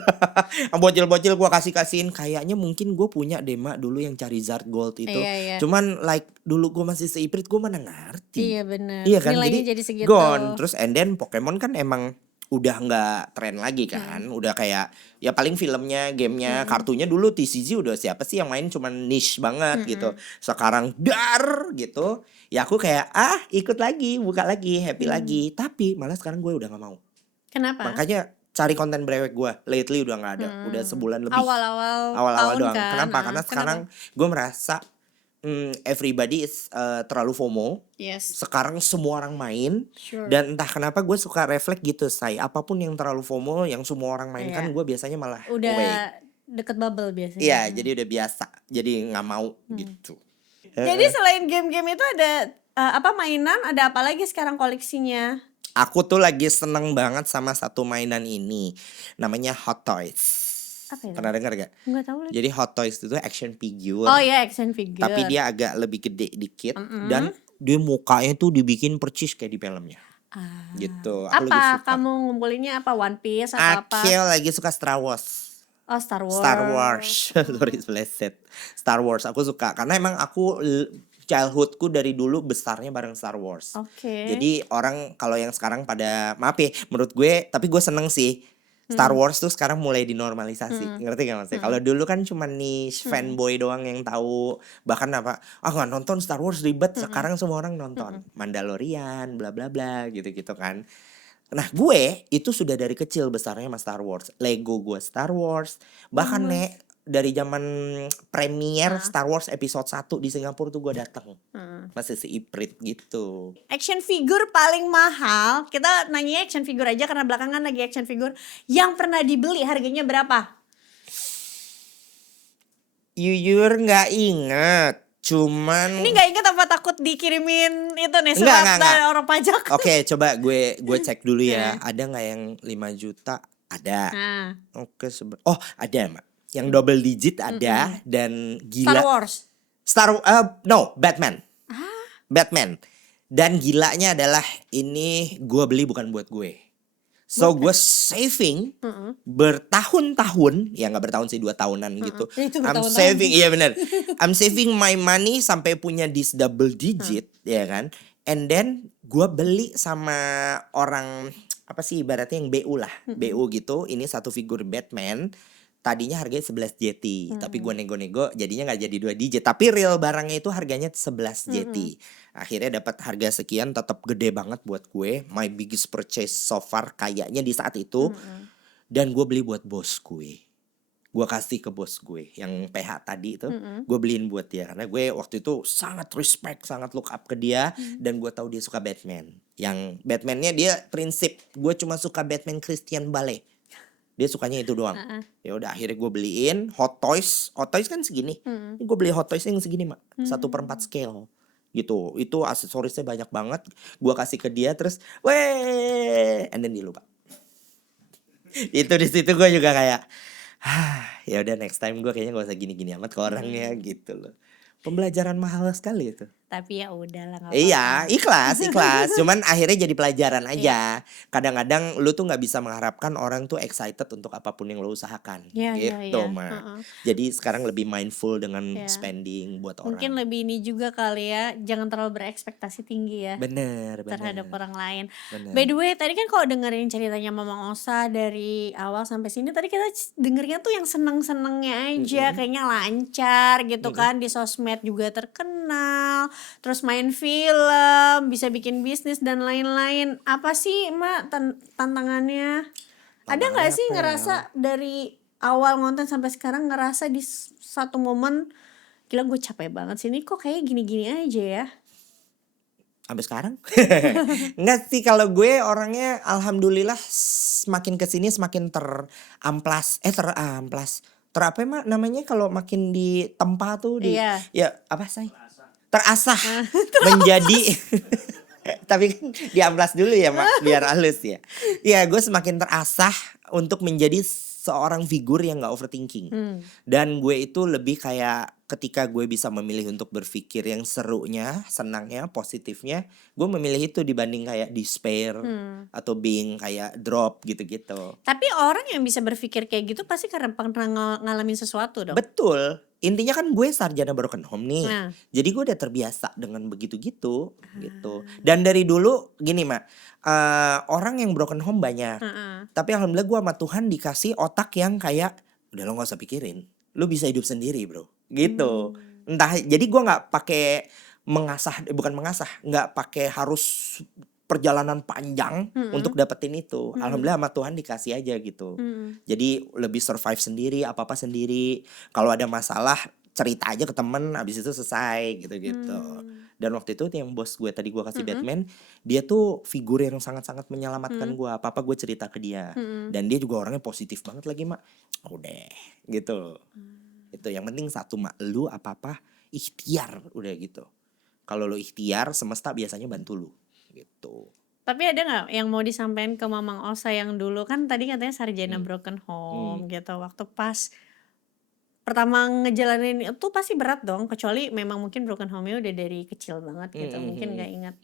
Bocil-bocil gue kasihin. Kayaknya mungkin gue punya deh Mak dulu yang Charizard Gold itu. Iya. Cuman like dulu gue masih seiprit, gue mana ngerti. Iya benar. Iya kan, Nilainya jadi segitu. gone. Terus and then Pokemon kan emang udah nggak tren lagi kan, udah kayak ya paling filmnya, gamenya, kartunya dulu TCG udah siapa sih yang main, cuman niche banget gitu. Sekarang dar gitu, ya aku kayak ikut lagi, buka lagi, happy lagi. Tapi malah sekarang gue udah nggak mau. Kenapa? Makanya cari konten brewek gue, lately udah nggak ada, udah sebulan lebih. Awal-awal Awal-awal tahun doang. kan. Kenapa? Nah, Karena sekarang gue merasa everybody is terlalu FOMO. Yes. Sekarang semua orang main. Sure. Dan entah kenapa gue suka refleks gitu, say. Apapun yang terlalu FOMO, yang semua orang main kan, gue biasanya malah udah away. deket bubble biasanya. Iya, jadi udah biasa. Jadi nggak mau gitu. Jadi selain game-game itu ada mainan, ada apa lagi sekarang koleksinya? Aku tuh lagi seneng banget sama satu mainan ini. Namanya Hot Toys. Apa itu? Pernah dengar gak? Nggak tahu lagi. Jadi Hot Toys itu action figure. Oh iya, action figure. Tapi dia agak lebih gede dikit. Dan dia mukanya tuh dibikin percis kayak di filmnya. Gitu. Aku lagi Apa suka. kamu ngumpulinnya apa? One Piece atau apa? Aku lagi suka Star Wars. Oh, Star Wars. Star Wars. Sorry, blessed. Star Wars aku suka karena emang aku childhoodku dari dulu besarnya bareng Star Wars. Oke. Jadi orang kalau yang sekarang pada maaf ya, menurut gue, tapi gue seneng sih. Star Wars tuh sekarang mulai dinormalisasi. Ngerti gak maksudnya? Kalau dulu kan cuma niche fanboy doang yang tahu. Bahkan apa? Nggak nonton Star Wars ribet. Sekarang semua orang nonton. Mandalorian, bla bla bla gitu-gitu kan. Nah gue itu sudah dari kecil besarnya sama Star Wars. Lego gue Star Wars. Bahkan dari zaman premier Star Wars episode 1 di Singapura tuh gue datang. Masih seiprit gitu. Action figure paling mahal, kita nanya action figure aja karena belakangan lagi action figure. Yang pernah dibeli harganya berapa? Yuyur nggak inget. Cuman Ini nggak inget apa takut dikirimin itu nih Enggak, surat enggak. dari orang pajak? Oke, coba gue cek dulu ya. Ada nggak yang 5 juta? Ada. Nah, Oke, ada Mak. Yang double digit ada dan Star gila. Wars. Batman. Batman. Dan gilanya adalah ini gue beli bukan buat gue. So gue saving bertahun-tahun, ya nggak bertahun sih, 2 tahunan gitu. Itu I'm bertahun-tahun. saving, iya benar. I'm saving my money sampai punya this double digit, ya kan. And then gue beli sama orang apa sih ibaratnya yang BU lah, BU gitu. Ini satu figur Batman. Tadinya harganya 11 JT, tapi gue nego-nego jadinya nggak jadi 2 digit. Tapi real barangnya itu harganya 11 JT. Akhirnya dapat harga sekian, tetap gede banget buat gue. My biggest purchase so far kayaknya di saat itu. Dan gue beli buat bos gue. Gue kasih ke bos gue yang PH tadi itu. Gue beliin buat dia karena gue waktu itu sangat respect, sangat look up ke dia. Dan gue tahu dia suka Batman. Yang Batman-nya dia prinsip, gue cuma suka Batman Christian Bale. Dia sukanya itu doang. Ya udah akhirnya gue beliin Hot Toys. Hot Toys kan segini. Gue beli Hot Toys yang segini Mak. 1/4 scale. gitu. Itu aksesorisnya banyak banget. Gua kasih ke dia terus, weh, and then dia lupa. Itu di situ gue juga kayak, ya udah next time gue kayaknya gak usah gini-gini amat ke orangnya gitu loh. Pembelajaran mahal sekali itu. Tapi ya udahlah nggak Iya, apa-apa. ikhlas. Cuman akhirnya jadi pelajaran aja. Kadang-kadang lu tuh nggak bisa mengharapkan orang tuh excited untuk apapun yang lu usahakan. Iya, iya, Gitu, iya. Ma. Heeh. Jadi sekarang lebih mindful dengan Iya. spending buat Mungkin orang. lebih ini juga kali ya, jangan terlalu berekspektasi tinggi ya Bener, terhadap bener, orang lain. bener. By the way, tadi kan kalau dengerin ceritanya Mamang Osa dari awal sampai sini, tadi kita dengernya tuh yang seneng-senengnya aja, kayaknya lancar gitu kan, di sosmed juga terkenal, terus main film, bisa bikin bisnis dan lain-lain. Apa sih, Mak, tantangannya? Ada nggak Tantangannya sih apa ya? ngerasa dari awal ngonten sampai sekarang ngerasa di satu momen, gila gue capek banget sih, ini kok kayak gini-gini aja ya? Sampai sekarang? Enggak sih, kalau gue orangnya alhamdulillah semakin kesini semakin teramplas. Apa emang namanya kalau makin ditempa tuh di Iya. ya apa say? Terasah menjadi tapi kan diamplas dulu ya Mak, biar halus ya. Iya, gue semakin terasah untuk menjadi seorang figur yang gak overthinking. Dan gue itu lebih kayak ketika gue bisa memilih untuk berpikir yang serunya, senangnya, positifnya, gue memilih itu dibanding kayak despair atau being kayak drop gitu-gitu. Tapi orang yang bisa berpikir kayak gitu pasti karena pernah ngalamin sesuatu dong. Betul. Intinya kan gue sarjana broken home nih. Nah. Jadi gue udah terbiasa dengan begitu-gitu gitu. Dan dari dulu gini Mak, orang yang broken home banyak. Tapi alhamdulillah gue sama Tuhan dikasih otak yang kayak udah lo gak usah pikirin. Lo bisa hidup sendiri bro. Gitu. Entah, jadi gue gak pakai nggak pakai harus perjalanan panjang untuk dapetin itu. Alhamdulillah sama Tuhan dikasih aja gitu. Jadi lebih survive sendiri, apa-apa sendiri. Kalau ada masalah cerita aja ke temen, abis itu selesai gitu-gitu. Dan waktu itu yang bos gue tadi gue kasih Batman, dia tuh figur yang sangat-sangat menyelamatkan gue. Apa-apa gue cerita ke dia. Dan dia juga orangnya positif banget lagi Mak. Udah gitu. Itu yang penting satu Mak, lu apa-apa ikhtiar udah gitu. Kalau lu ikhtiar, semesta biasanya bantu lu gitu. Tapi ada nggak yang mau disampaikan ke Mamang Osa yang dulu kan tadi katanya sarjana broken home gitu. Waktu pas pertama ngejalanin itu pasti berat dong. Kecuali memang mungkin broken home-nya udah dari kecil banget gitu. Mungkin nggak ingat.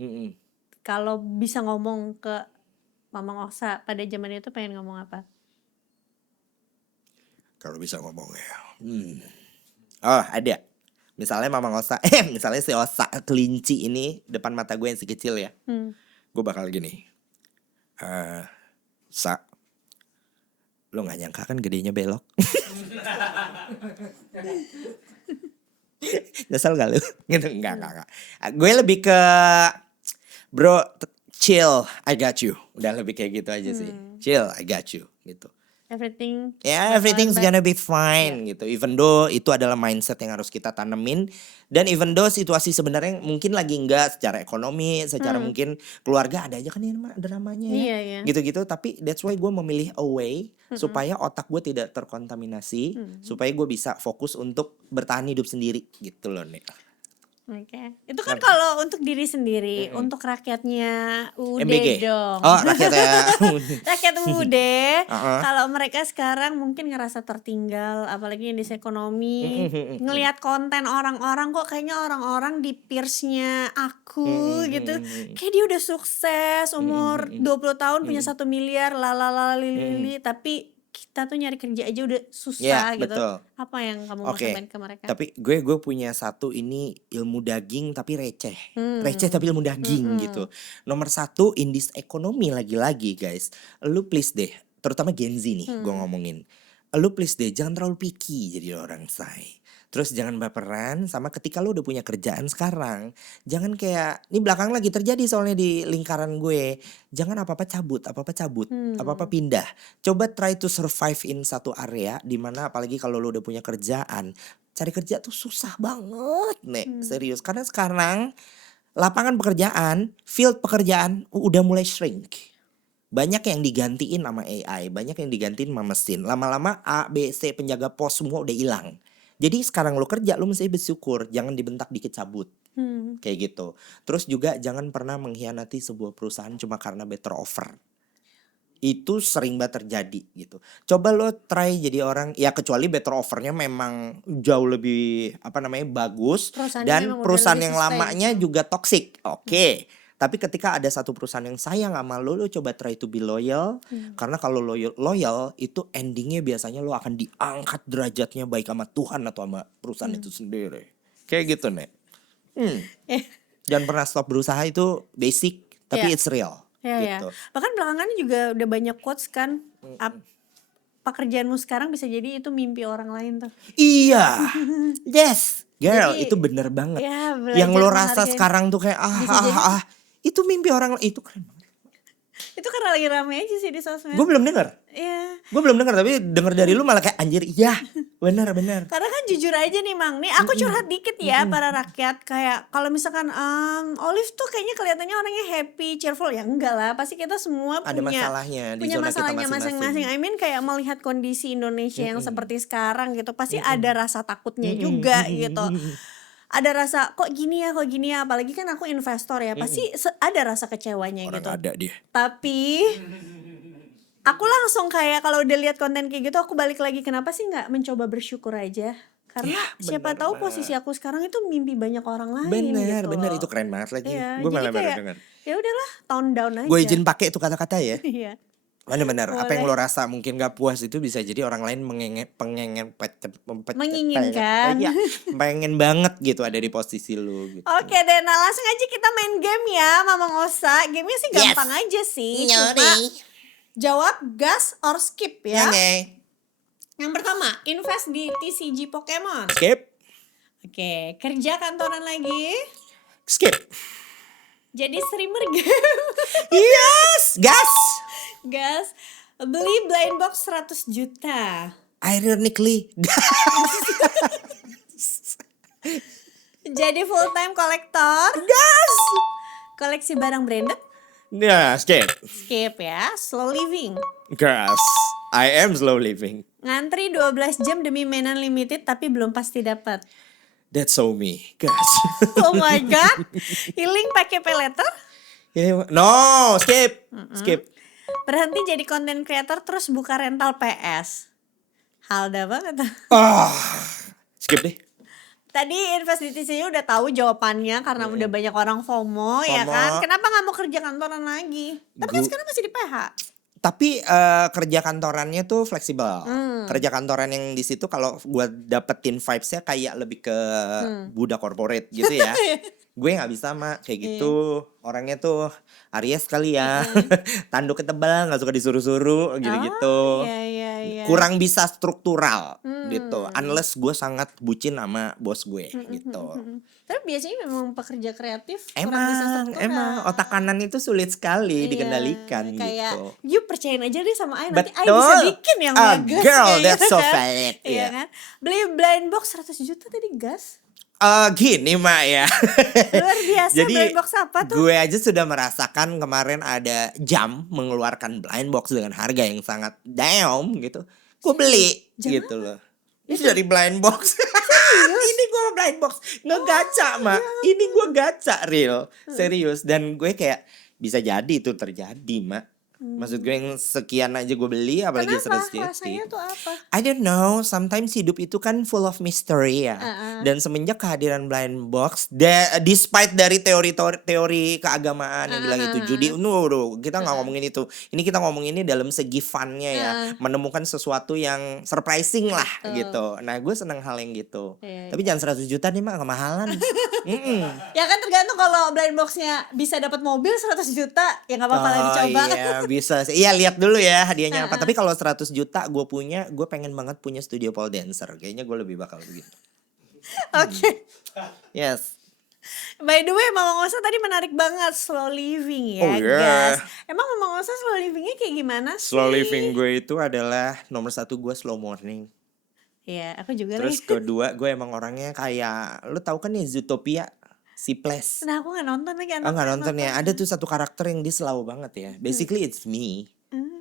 Kalau bisa ngomong ke Mamang Osa pada zaman itu pengen ngomong apa? Kalau bisa ngomong ya. Oh ada. Misalnya Mamang Osa, misalnya si Osa kelinci ini depan mata gue yang si kecil ya. Gue bakal gini. Sa, lo gak nyangka kan gedenya belok? Nyesel gak lu? Gitu, enggak. Gue lebih ke bro, chill, I got you. Udah lebih kayak gitu aja sih. Chill, I got you gitu. Everything Everything's gonna be fine gitu. Even though itu adalah mindset yang harus kita tanemin. Dan even though situasi sebenarnya mungkin lagi enggak secara ekonomi, secara mungkin keluarga ada aja kan ya dramanya ya. Iya. Gitu-gitu, tapi that's why gue memilih a way supaya otak gue tidak terkontaminasi, supaya gue bisa fokus untuk bertahan hidup sendiri gitu loh Nek. Oke. Itu kan kalau untuk diri sendiri, untuk rakyatnya UUD MBG. dong. Oh rakyatnya. Rakyat UUD, kalau mereka sekarang mungkin ngerasa tertinggal, apalagi yang di ekonomi, ngelihat konten orang-orang kok kayaknya orang-orang di peersnya aku gitu, kayak dia udah sukses umur 20 tahun punya 1 miliar, lili, tapi kita tuh nyari kerja aja udah susah Ya, gitu. betul. Apa yang kamu mau Oke, sampaikan ke mereka? tapi gue punya satu ini ilmu daging tapi receh. Receh tapi ilmu daging gitu. Nomor satu in this ekonomi lagi-lagi guys. Lu please deh, terutama Gen Z nih gue ngomongin. Lu please deh jangan terlalu picky jadi orang say. Terus jangan baperan sama ketika lu udah punya kerjaan sekarang. Jangan kayak, ini belakang lagi terjadi soalnya di lingkaran gue. Jangan apa-apa cabut, apa-apa pindah. Coba try to survive in satu area dimana apalagi kalau lu udah punya kerjaan. Cari kerja tuh susah banget Nek, serius. Karena sekarang lapangan pekerjaan, field pekerjaan udah mulai shrink. Banyak yang digantiin sama AI, banyak yang digantiin sama mesin. Lama-lama A, B, C penjaga pos semua udah hilang. Jadi sekarang lo kerja lo mesti bersyukur, jangan dibentak dikit cabut Kayak gitu. Terus juga jangan pernah mengkhianati sebuah perusahaan cuma karena better offer. Itu sering banget terjadi gitu. Coba lo try jadi orang, ya kecuali better offernya memang jauh lebih bagus, Perusahaannya dan memang udah perusahaan lebih yang sustain. lamanya juga toxic. Oke. Tapi ketika ada satu perusahaan yang sayang sama lo coba try to be loyal. Karena kalau loyal itu endingnya biasanya lo akan diangkat derajatnya baik sama Tuhan atau sama perusahaan itu sendiri. Kayak gitu, Nek. Jangan pernah stop berusaha, itu basic tapi Iya. it's real. Ya. Gitu. Bahkan belakangan juga udah banyak quotes kan. Pekerjaanmu sekarang bisa jadi itu mimpi orang lain tuh. Iya. Yes. Girl, Jadi, itu bener banget. ya, Yang lo belajar rasa menghargai. sekarang tuh kayak Bisa jadi. itu mimpi orang, itu keren banget. Itu karena lagi rame aja sih di sosmed. Gue belum denger. Iya. Gue belum denger, tapi denger dari lu malah kayak anjir, iya. Bener. Karena kan jujur aja nih Mang, nih aku curhat dikit ya para rakyat. Kayak kalau misalkan Olive tuh kayaknya kelihatannya orangnya happy, cheerful. Ya enggak lah, pasti kita semua Ada masalahnya di punya zona kita masalahnya masing-masing. I mean kayak melihat kondisi Indonesia yang seperti sekarang gitu, pasti ada rasa takutnya juga gitu. Ada rasa kok gini ya, apalagi kan aku investor ya, pasti ada rasa kecewanya Orang gitu. ada dia. Tapi aku langsung kayak kalau udah lihat konten kayak gitu, aku balik lagi, kenapa sih nggak mencoba bersyukur aja? Karena siapa tahu posisi aku sekarang itu mimpi banyak orang lain gitu. Bener, itu keren banget lagi. Iya, Gue jadi malah baru kayak denger. ya udahlah, tone down aja. Gue izin pakai itu kata-kata ya. Iya. Bener, apa yang Boleh. lo rasa mungkin gak puas itu bisa jadi orang lain Menginginkan. Iya, pengen banget gitu ada di posisi lo gitu. Oke deh, nah langsung aja kita main game ya, Mama Ngosa. Gamenya sih gampang aja sih. Cuma jawab gas or skip ya. Nyanyi. Yang pertama, invest di TCG Pokemon. Skip. Oke, kerja kantoran lagi. Skip. Jadi streamer game. Yes, gas. Gas. Beli blind box 100 juta. Ironically, Jadi full time kolektor. gas. Koleksi barang branded. Nah, skip. Skip ya. Slow living. Gas. I am slow living. Ngantri 12 jam demi mainan limited tapi belum pasti dapat. That's so me. Gas. Oh my god. Healing pakai pay letter. No, skip. Skip. Berhenti jadi content creator terus buka rental PS. Halda banget. Skip deh. Tadi investisinya udah tahu jawabannya karena udah banyak orang FOMO ya kan. Kenapa nggak mau kerja kantoran lagi? Tapi kan sekarang masih di PH. Tapi kerja kantorannya tuh fleksibel. Kerja kantoran yang di situ kalau gue dapetin vibesnya kayak lebih ke budak corporate gitu ya. Gue nggak bisa mak kayak gitu. Orangnya tuh Aries kali ya. Tanduknya tebal, nggak suka disuruh-suruh gitu-gitu. Iya. Kurang bisa struktural gitu. Unless gue sangat bucin sama bos gue gitu. Tapi biasanya memang pekerja kreatif kurang bisa struktural. Emang otak kanan itu sulit sekali Iya, dikendalikan kayak, gitu. you percayain aja deh sama Ai, nanti Ai Betul. bisa bikin yang bagus. Girl, kayak that's gitu so kan. valid. Iya Iya. kan. Beli blind box 100 juta tadi gas. Gini mak ya. Luar biasa. Jadi blind box apa tuh? gue aja sudah merasakan kemarin ada jam mengeluarkan blind box dengan harga yang sangat down gitu. Gue beli Jam gitu loh. Ini dari blind box. Ini gue blind box. Nggak gacha mak. Ini gue gacha real. Serius. Dan gue kayak bisa jadi itu terjadi mak. Maksud gue yang sekian aja gue beli apalagi Kenapa? 100 Rasanya tuh apa? I don't know, sometimes hidup itu kan full of mystery ya. Dan semenjak kehadiran blind box, despite dari teori keagamaan yang bilang itu judi, kita nggak ngomongin itu. Ini kita ngomongin ini dalam segi funnya ya, menemukan sesuatu yang surprising lah gitu. Nah gue seneng hal yang gitu. Tapi jangan 100 juta nih mak, kemahalan. Ya kan tergantung, kalau blind boxnya bisa dapat mobil 100 juta ya nggak apa-apa lah dicoba. Iya bisa sih. Iya lihat dulu ya hadiahnya apa. Tapi kalau 100 juta gue pengen banget punya studio pole dancer. Kayaknya gue lebih bakal begitu. Oke. Yes. By the way, Mama Ngosa tadi menarik banget slow living ya, Oh, yeah. guys. Emang Mama Ngosa slow livingnya kayak gimana sih? Slow living gue itu adalah nomor 1 gue slow morning. Iya, aku juga Terus nih. kedua gue emang orangnya kayak, lu tahu kan ya Zootopia, si Ples. Nah, aku gak nonton lagi. Oh nggak nonton ya? Ada tuh satu karakter yang dia slow banget ya. Basically it's me.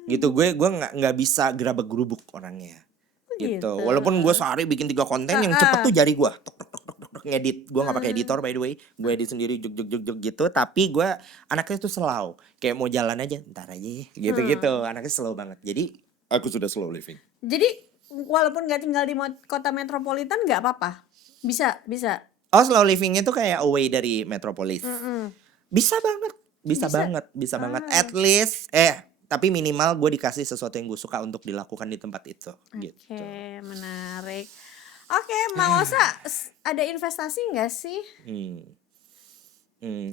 Gitu gue nggak bisa gerabak gerubuk orangnya. Gitu. Walaupun gue sehari bikin 3 konten yang cepet tuh jari gue. Tok tok tok tok tok. ngedit. Gue nggak pakai editor by the way. Gue edit sendiri jug gitu. Tapi gue anaknya tuh slow. Kayak mau jalan aja, ntar aja ya. Gitu-gitu. Anaknya slow banget. Jadi Aku sudah slow living. Jadi walaupun gak tinggal di kota metropolitan gak apa-apa? Bisa. slow living itu kayak away dari metropolis. Bisa banget. Bisa banget. At least tapi minimal gue dikasih sesuatu yang gue suka untuk dilakukan di tempat itu. Gitu. Oke, menarik. Oke, Mang Osa ada investasi gak sih?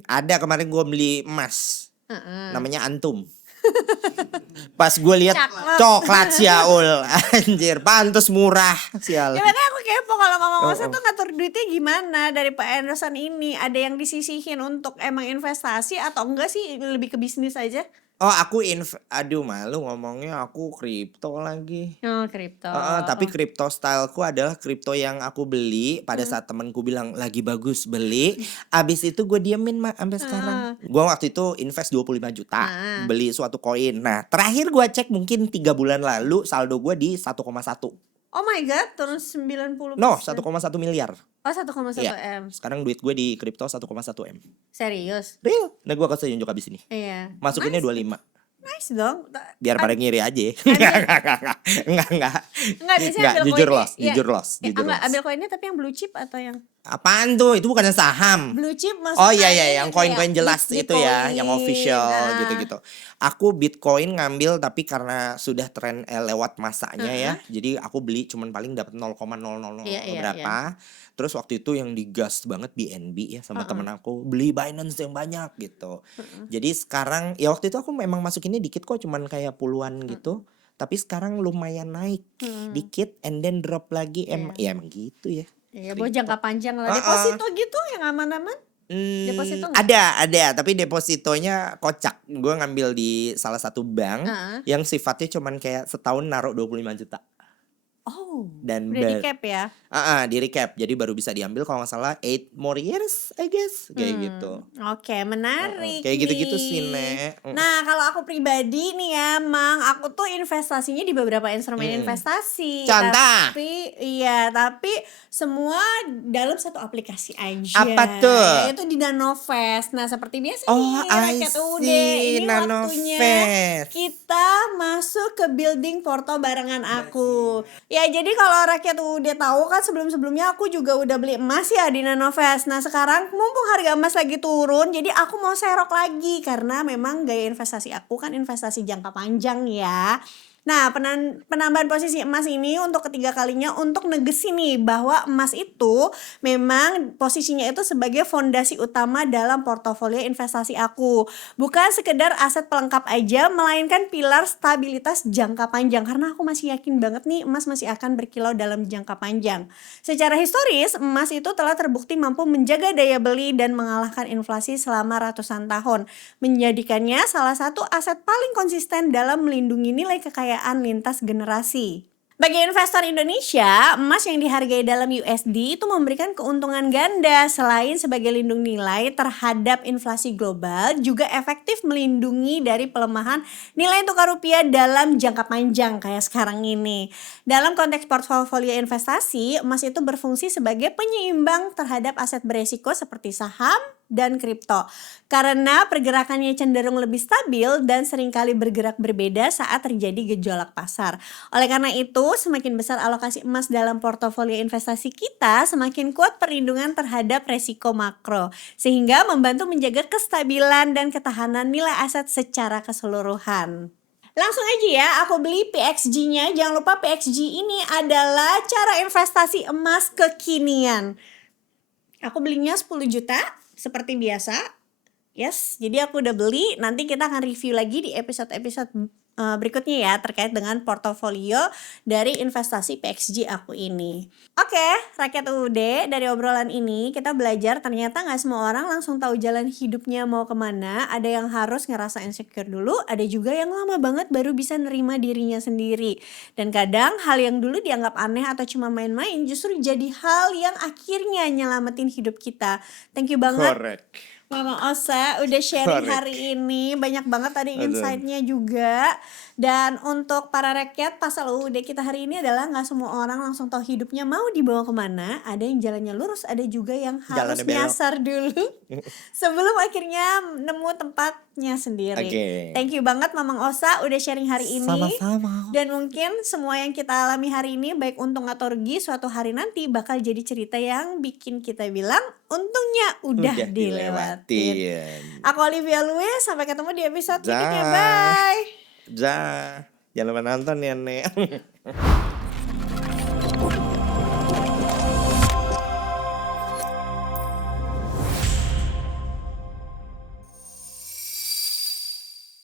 Ada kemarin gue beli emas. Namanya Antum. Pas gue lihat coklat Syaul, anjir, pantes murah sial. Ya makanya aku kepo kalau Mang Osa tuh ngatur duitnya gimana dari Pak Anderson ini. Ada yang disisihin untuk emang investasi atau enggak sih lebih ke bisnis aja? Aku aduh malu ngomongnya, aku kripto lagi. Oh, kripto. Tapi kripto styleku adalah kripto yang aku beli pada saat temanku bilang lagi bagus beli. Abis itu gue diemin sampai sekarang. Gue waktu itu invest 25 juta beli suatu koin. Nah terakhir gue cek mungkin 3 bulan lalu saldo gue di 1,1. Oh my god, turun 90%. No, 1,1 miliar. Oh, 1,1 M. Sekarang duit gue di kripto 1,1 M. Serius? Real. Nah gue kasih tunjuk abis ini. Iya. Masukinnya 25. Nice dong. Biar pada ngiri aja. Enggak. Biasanya ambil Jujur koinnya. loss. Ambil koinnya tapi yang blue chip atau yang Apaan tuh? Itu bukannya saham. blue chip maksudnya? Oh iya, yang koin-koin jelas itu ya, yang Bitcoin. official gitu-gitu. Aku Bitcoin ngambil tapi karena sudah tren lewat masanya ya. Jadi aku beli cuman paling dapat 0,000 berapa. Terus waktu itu yang digas banget BNB ya sama temen aku, beli Binance yang banyak gitu. Jadi sekarang ya waktu itu aku memang masukinnya dikit kok, cuman kayak puluhan gitu. Tapi sekarang lumayan naik dikit and then drop lagi. Ya emang gitu ya. Iya, buat jangka panjang lah. Deposito gitu yang aman-aman? Deposito nggak? Ada, tapi depositonya kocak. Gue ngambil di salah satu bank yang sifatnya cuman kayak setahun naruh 25 juta. Oh, Dan udah di cap ya? di recap. Jadi baru bisa diambil kalau nggak salah 8 more years I guess. Kayak gitu. Oke, menarik Kayak gitu-gitu nih. sih, Nek. Nah, kalau aku pribadi nih ya, Mang, aku tuh investasinya di beberapa instrumen investasi. Contoh? Tapi semua dalam satu aplikasi aja. Apa tuh? Yaitu di Nanovest. Nah, seperti biasa Oh, nih, Rakyat I UD. see, Ini waktunya Nanovest. kita masuk ke building porto barengan aku. Ya, jadi kalau Rakyat UD tahu kan sebelum-sebelumnya aku juga udah beli emas ya di Nanovest. Nah, sekarang mumpung harga emas lagi turun, jadi aku mau serok lagi karena memang gaya investasi aku kan investasi jangka panjang ya. Nah, penambahan posisi emas ini untuk ketiga kalinya untuk negesin nih bahwa emas itu memang posisinya itu sebagai fondasi utama dalam portofolio investasi aku. Bukan sekedar aset pelengkap aja, melainkan pilar stabilitas jangka panjang. Karena aku masih yakin banget nih emas masih akan berkilau dalam jangka panjang. Secara historis, emas itu telah terbukti mampu menjaga daya beli dan mengalahkan inflasi selama ratusan tahun. Menjadikannya salah satu aset paling konsisten dalam melindungi nilai kekayaan lintas generasi. Bagi investor Indonesia, emas yang dihargai dalam USD itu memberikan keuntungan ganda. Selain sebagai lindung nilai terhadap inflasi global, juga efektif melindungi dari pelemahan nilai tukar rupiah dalam jangka panjang kayak sekarang ini. Dalam konteks portofolio investasi, emas itu berfungsi sebagai penyeimbang terhadap aset beresiko seperti saham dan kripto. Karena pergerakannya cenderung lebih stabil dan seringkali bergerak berbeda saat terjadi gejolak pasar. Oleh karena itu, semakin besar alokasi emas dalam portofolio investasi kita, semakin kuat perlindungan terhadap resiko makro, sehingga membantu menjaga kestabilan dan ketahanan nilai aset secara keseluruhan. Langsung aja ya, aku beli PXG-nya. Jangan lupa PXG ini adalah cara investasi emas kekinian. Aku belinya 10 juta seperti biasa. Yes, jadi aku udah beli. Nanti kita akan review lagi di episode-episode berikutnya ya terkait dengan portofolio dari investasi PXG aku ini. Oke, Rakyat UUD, dari obrolan ini kita belajar ternyata gak semua orang langsung tahu jalan hidupnya mau kemana. Ada yang harus ngerasa insecure dulu, ada juga yang lama banget baru bisa nerima dirinya sendiri. Dan kadang hal yang dulu dianggap aneh atau cuma main-main justru jadi hal yang akhirnya nyelamatin hidup kita. Thank you banget. Correct. Mama Osa udah sharing Sorry. hari ini. Banyak banget tadi Aduh. insight-nya juga. Dan untuk para rakyat, pasal UUD kita hari ini adalah gak semua orang langsung tahu hidupnya mau dibawa kemana. Ada yang jalannya lurus, ada juga yang harus Jalannya belok. nyasar dulu sebelum akhirnya nemu tempatnya sendiri. Oke. Thank you banget Mamang Osa udah sharing hari ini. Sama-sama. Dan mungkin semua yang kita alami hari ini, baik untung atau rugi, suatu hari nanti bakal jadi cerita yang bikin kita bilang untungnya udah dilewatin. Aku Olivia Louis, sampai ketemu di episode berikutnya. Dah. Bye. Jangan lupa nonton ya, Nek.